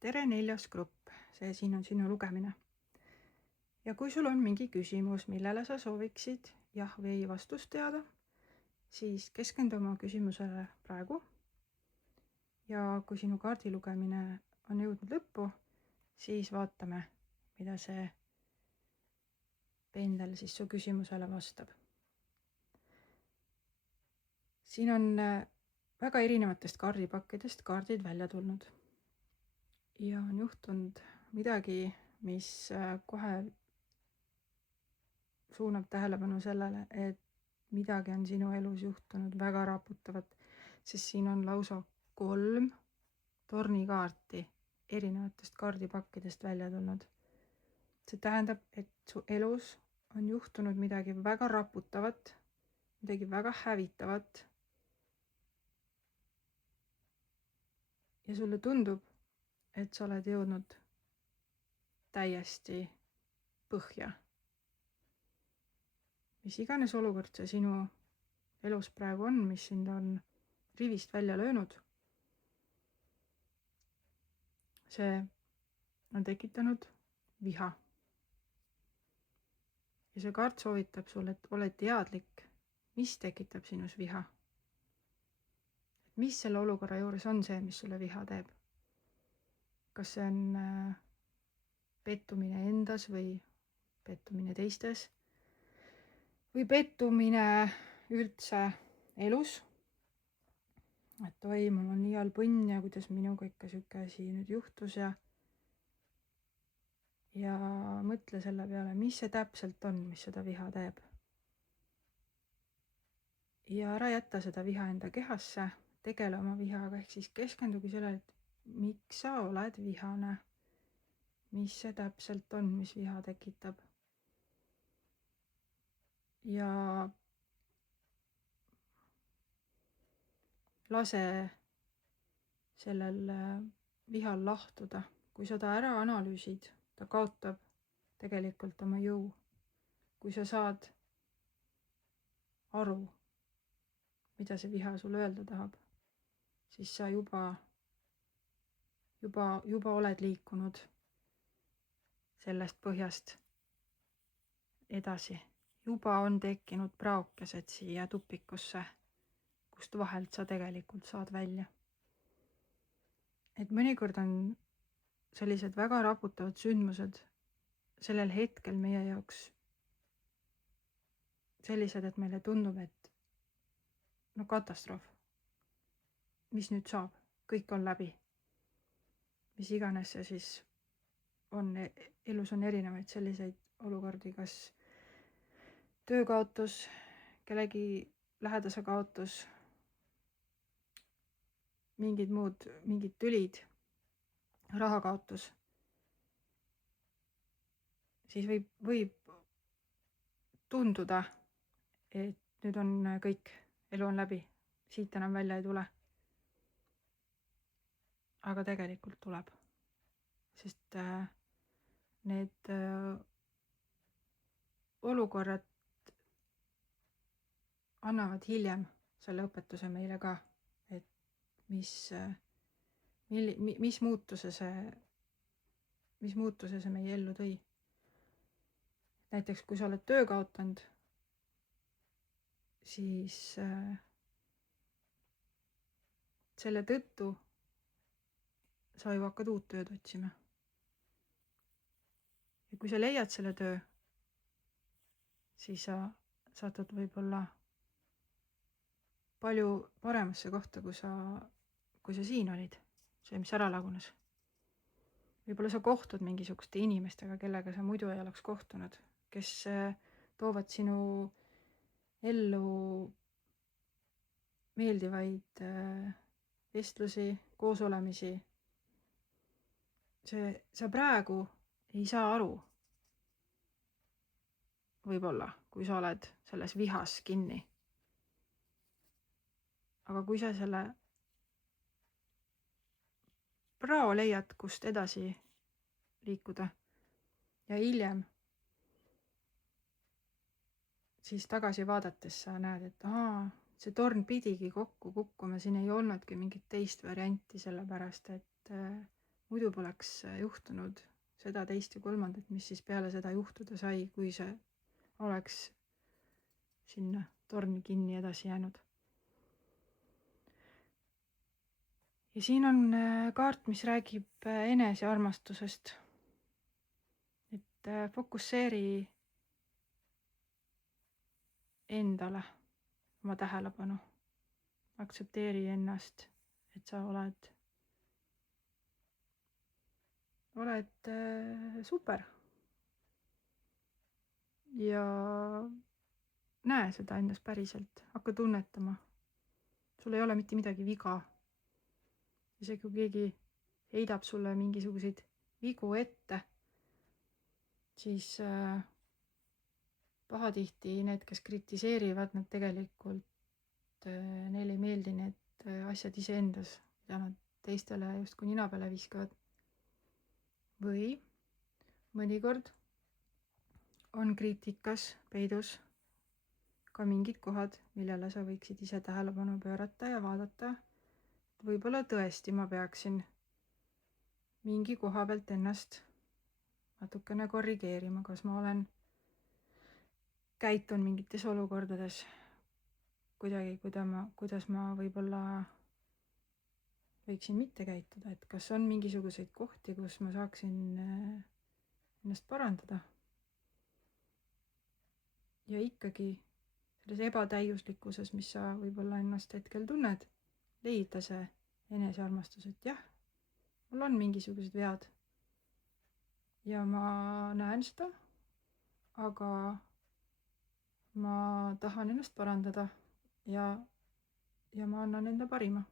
Tere 4. grupp, see siin on sinu lugemine. Ja kui sul on mingi küsimus, millele sa sooviksid jah või ei vastust teada, siis keskendu oma küsimusele praegu. Ja kui sinu kaardi lugemine on jõudnud lõppu, siis vaatame, mida see pendel siis su küsimusele vastab. Siin on väga erinevatest kaardipakkidest kaardid välja tulnud. Ja on juhtunud midagi, mis kohe suunab tähelepanu sellele, et midagi on sinu elus juhtunud väga raputavat, sest siin on lausa 3 tornikaarti erinevatest kaardipakkidest välja tulnud. See tähendab, et su elus on juhtunud midagi väga raputavat, midagi väga hävitavat. ja sulle tundub, et sa oled jõudnud täiesti põhja. Mis iganes olukord see sinu elus praegu on, mis sind on rivist välja löönud, see on tekitanud viha. Ja see kaart soovitab sulle, et ole teadlik, mis tekitab sinus viha. Et mis selle olukorra juures on see, mis sulle viha teeb. Kas see on pettumine endas või pettumine teistes või pettumine üldse elus. Et oi, mul on nii halb õnn ja kuidas minuga ikka siuke asi nüüd juhtus ja mõtle selle peale, mis see täpselt on, mis seda viha teeb. Ja ära jätta seda viha enda kehasse, tegele oma vihaga, ehk siis keskendugi sellele, et miks sa oled vihane, mis see täpselt on, mis viha tekitab. Ja lase sellel vihal lahtuda. Kui sa ta ära analüüsid, ta kaotab tegelikult oma jõu. Kui sa saad aru, mida see viha sulle öelda tahab, siis sa juba oled liikunud sellest põhjast edasi. Juba on tekkinud praokesed siia tupikusse, kust vahelt sa tegelikult saad välja. Et mõnikord on sellised väga raputavad sündmused sellel hetkel meie jaoks sellised, et meile tundub, et no katastroof. Mis nüüd saab? Kõik on läbi. Mis iganes see siis on, elus on erinevaid selliseid olukordi, kas töökaotus, kellegi lähedase kaotus, mingid tülid, rahakaotus, siis võib tunduda, et nüüd on kõik, elu on läbi, siit enam välja ei tule. Aga tegelikult tuleb, sest need olukorrad annavad hiljem selle õpetuse meile ka, et mis muutuse see meie ellu tõi. Näiteks kui sa oled töö kaotanud, siis selle tõttu sa ju hakkad uut tööd otsima. Ja kui sa leiad selle töö, siis sa satud võib-olla palju paremasse kohta, kui sa siin olid, see, mis ära lagunes. Võib-olla sa kohtud mingisuguste inimestega, kellega sa muidu ei oleks kohtunud, kes toovad sinu ellu meeldivaid vestlusi, koosolemisi. Sa praegu ei saa aru, võib-olla, kui sa oled selles vihas kinni. Aga kui sa selle prao leiad, kust edasi liikuda ja hiljem, siis tagasi vaadates sa näed, et see torn pidigi kokku kukkuma, siin ei olnudki mingit teist varianti, sellepärast et muidu poleks juhtunud seda, teist ja kolmandat, mis siis peale seda juhtuda sai, kui see oleks sinna torni kinni edasi jäänud. Ja siin on kaart, mis räägib enesearmastusest. Et fokusseeri endale oma tähelepanu. Aktsepteeri ennast, et sa oled super. Ja näe seda endas päriselt, hakka tunnetama. Sul ei ole mitte midagi viga. Isegi kui keegi heidab sulle mingisuguseid vigu ette, siis pahatihti need, kes kritiseerivad, nad tegelikult, neile ei meeldi need asjad iseendas, mida nad teistele justkui nina peale viskavad. Või mõnikord on kriitikas peidus ka mingid kohad, millele sa võiksid ise tähelepanu pöörata ja vaadata. Võib-olla tõesti ma peaksin mingi koha pealt ennast natukene korrigeerima, kas ma käitun mingites olukordades kuidagi, kuidas ma võib-olla võiksin mitte käituda, et kas on mingisuguseid kohti, kus ma saaksin ennast parandada. Ja ikkagi selles ebatäiuslikkuses, mis sa võib-olla ennast hetkel tunned, leida see enesearmastus, et jah, mul on mingisugused vead ja ma näen seda, aga ma tahan ennast parandada ja ma annan enda parima.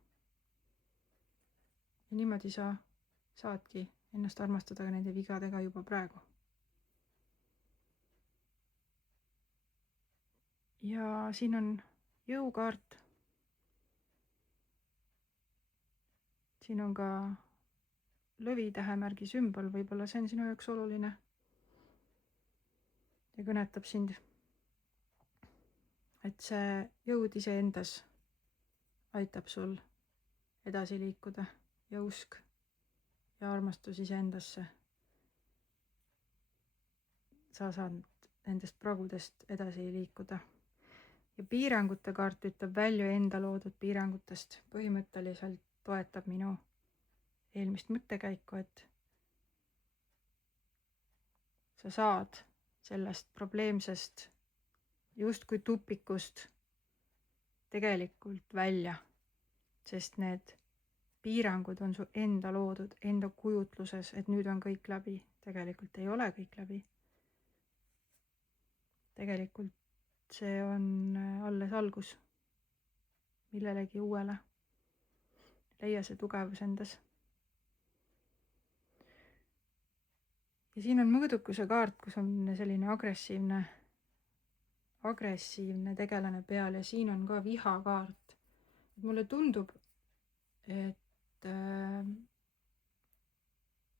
Ja niimoodi sa saadki ennast armastada ka nende vigadega juba praegu. Ja siin on jõukaart. Siin on ka lõvitähemärgi sümbol, võib-olla see on sinu jaoks oluline ja kõnetab sind. Et see jõud iseendas aitab sul edasi liikuda ja usk ja armastus iseendasse. Sa saad nendest pragudest edasi liikuda. Ja piirangute kaart ütleb välju enda loodud piirangutest. Põhimõtteliselt toetab minu eelmist mõttekäiku, et sa saad sellest probleemsest justkui tupikust tegelikult välja, sest need piirangud on su enda loodud, enda kujutluses, et nüüd on kõik läbi. Tegelikult ei ole kõik läbi. Tegelikult see on alles algus millelegi uuele. Leia see tugevus endas. Ja siin on mõõdukuse kaart, kus on selline agressiivne tegelane peal ja siin on ka vihakaart. Mulle tundub, et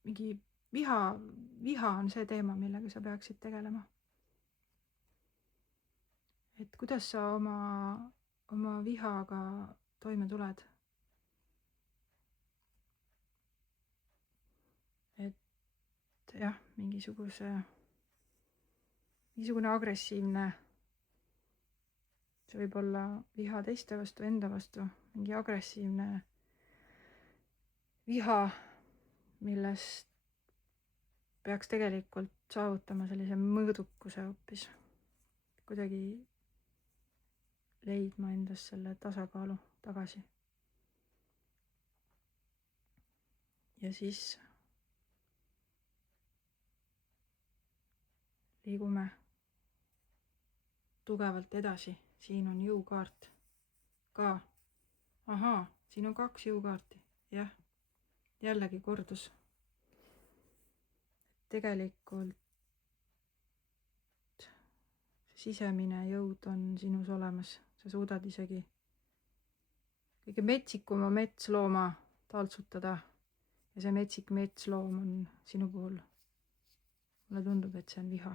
mingi viha on see teema, millega sa peaksid tegelema. Et kuidas sa oma vihaga toime tuled? Et jah, mingisugune agressiivne, see võib olla viha teiste vastu, enda vastu, mingi agressiivne viha, millest peaks tegelikult saavutama sellise mõõdukuse hoopis. Kuidagi leidma endas selle tasakaalu tagasi. Ja siis liigume tugevalt edasi. Siin on jõukaart ka. Ahaa, siin on 2 jõukaarti. Jah, jällegi kordus. Tegelikult sisemine jõud on sinus olemas. Sa suudad isegi kõige metsikuma metslooma taltsutada ja see metsik metsloom on sinu puhul. Mulle tundub, et see on viha.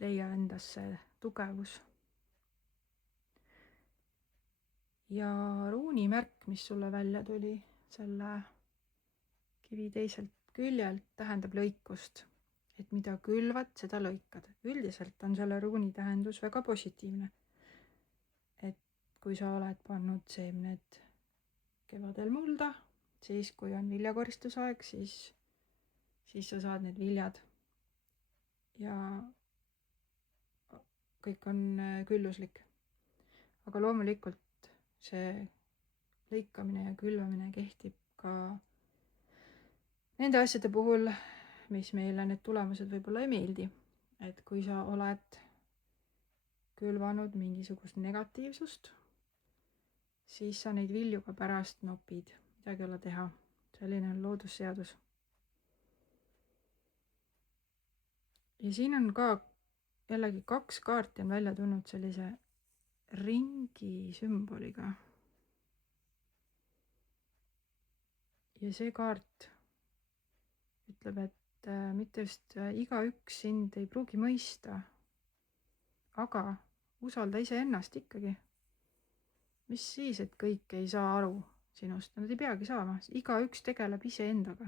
Leia endas see tugevus. Ja ruunimärk, mis sulle välja tuli selle kivi teiselt küljelt, tähendab lõikust. Et mida külvad, seda lõikad. Üldiselt on selle ruuni tähendus väga positiivne. Et kui sa oled pannud seemned kevadel mulda, siis kui on viljakoristusaeg, siis sa saad need viljad. Ja kõik on külluslik. Aga loomulikult see lõikamine ja külvamine kehtib ka nende asjade puhul, mis meile need tulemused võib-olla ei meeldi. Et kui sa oled külvanud mingisugust negatiivsust, siis sa neid vilju ka pärast nopid. Midagi ei ole teha. Selline on loodusseadus. Ja siin on ka jällegi 2 kaarti on välja tulnud sellise ringi sümboliga. ja see kaart ütleb, et mitte just igaüks sind ei pruugi mõista, aga usalda iseennast ikkagi. Mis siis, et kõik ei saa aru sinust, nad ei peagi saama, igaüks tegeleb iseendaga.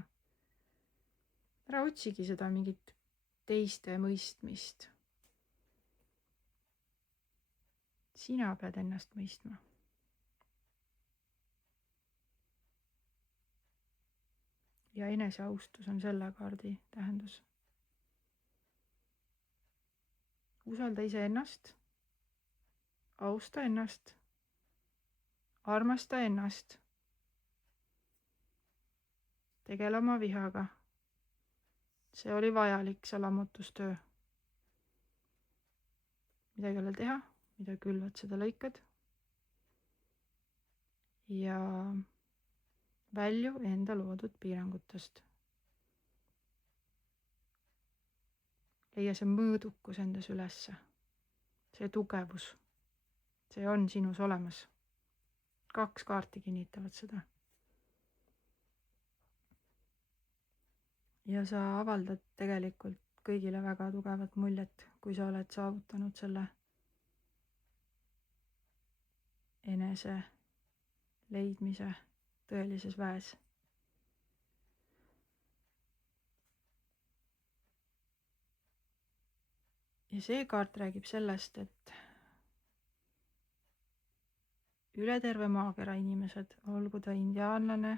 Ära otsigi seda mingit teiste mõistmist. Sina pead ennast mõistma. Ja eneseaustus on selle kaardi tähendus. Usalda iseennast, austa ennast, armasta ennast, tegele oma vihaga. See oli vajalik salamutustöö. Midagi ei ole teha, mida külvad, seda lõikad. Ja välju enda loodud piirangutest. Leia see mõõdukus endas ülesse. See tugevus. See on sinus olemas. 2 kaarti kinnitavad seda. Ja sa avaldad tegelikult kõigile väga tugevat muljet, kui sa oled saavutanud selle enese leidmise tõelises väes. Ja see kaart räägib sellest, et üle terve maakera inimesed, olgu ta indiaanlane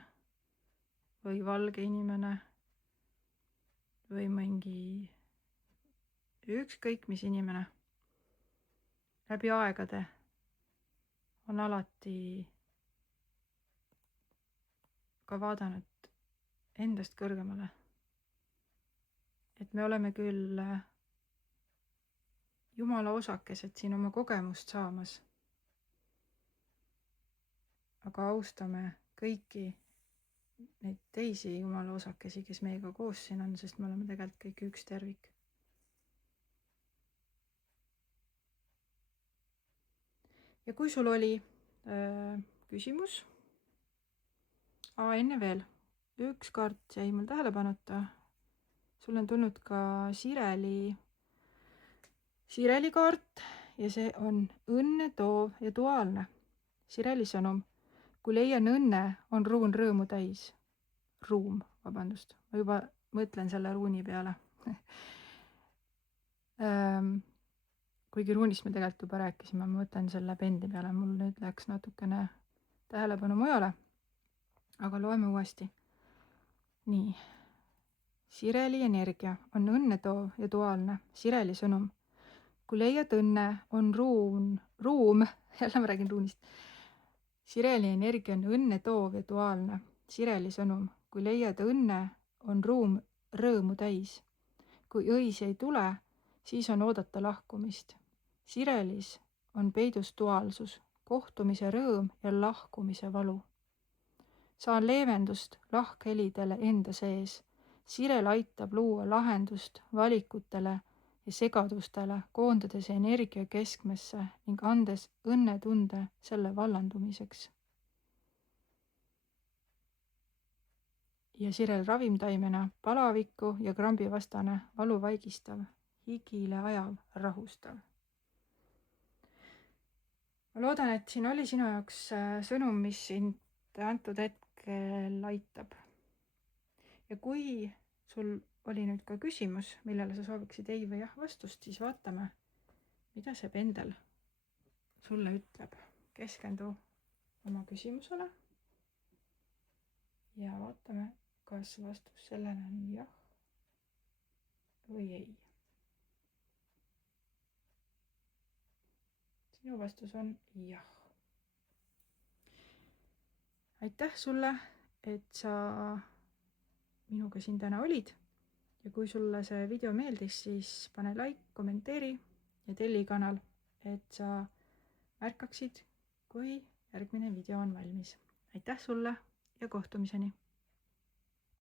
või valge inimene või mingi ükskõik mis inimene, läbi aegade on alati ka vaadanud endast kõrgemale. Et me oleme küll Jumala osakesed siin oma kogemust saamas, aga austame kõiki neid teisi Jumala osakesi, kes meiega koos siin on, sest me oleme tegelikult kõik üks tervik. Ja kui sul oli küsimus, enne veel, üks kaart jäi mul tähelepanuta. Sul on tulnud ka Sireli kaart ja see on õnne toov ja duaalne. Sireli sõnum, kui leian õnne, on ruum rõõmu täis. Ma juba mõtlen selle ruuni peale. Kuigi ruunist me tegelikult juba rääkisime, ma mõtlen selle pendi peale, mul nüüd läks natukene tähelepanu mujale. Aga loeme uuesti. Nii. Sireli energia on õnne toov ja duaalne. Sireli sõnum. Kui leiad õnne, on ruum, jälle ma räägin ruunist. Sireli energia on õnne toov ja duaalne. Sireli sõnum. Kui leiad õnne, on ruum rõõmu täis. Kui õis ei tule, siis on oodata lahkumist. Sirelis on peidus duaalsus, kohtumise rõõm ja lahkumise valu. Saan leevendust lahkhelidele enda sees. Sirel aitab luua lahendust valikutele ja segadustele, koondades energia keskmesse ning andes õnnetunde selle vallandumiseks. Ja Sirel ravimtaimena palaviku ja krambi vastane, valu vaigistav, higile ajav, rahustav. Ma loodan, et siin oli sinu jaoks sõnum, mis sind antud hetkel aitab. Ja kui sul oli nüüd ka küsimus, millele sa sooviksid ei või jah vastust, siis vaatame, mida see pendel sulle ütleb. Keskendu oma küsimusele ja vaatame, kas vastus sellele on jah või ei. Sinu vastus on jah. Aitäh sulle, et sa minuga siin täna olid. Ja kui sulle see video meeldis, siis pane like, kommenteeri ja telli kanal, et sa märkaksid, kui järgmine video on valmis. Aitäh sulle ja kohtumiseni!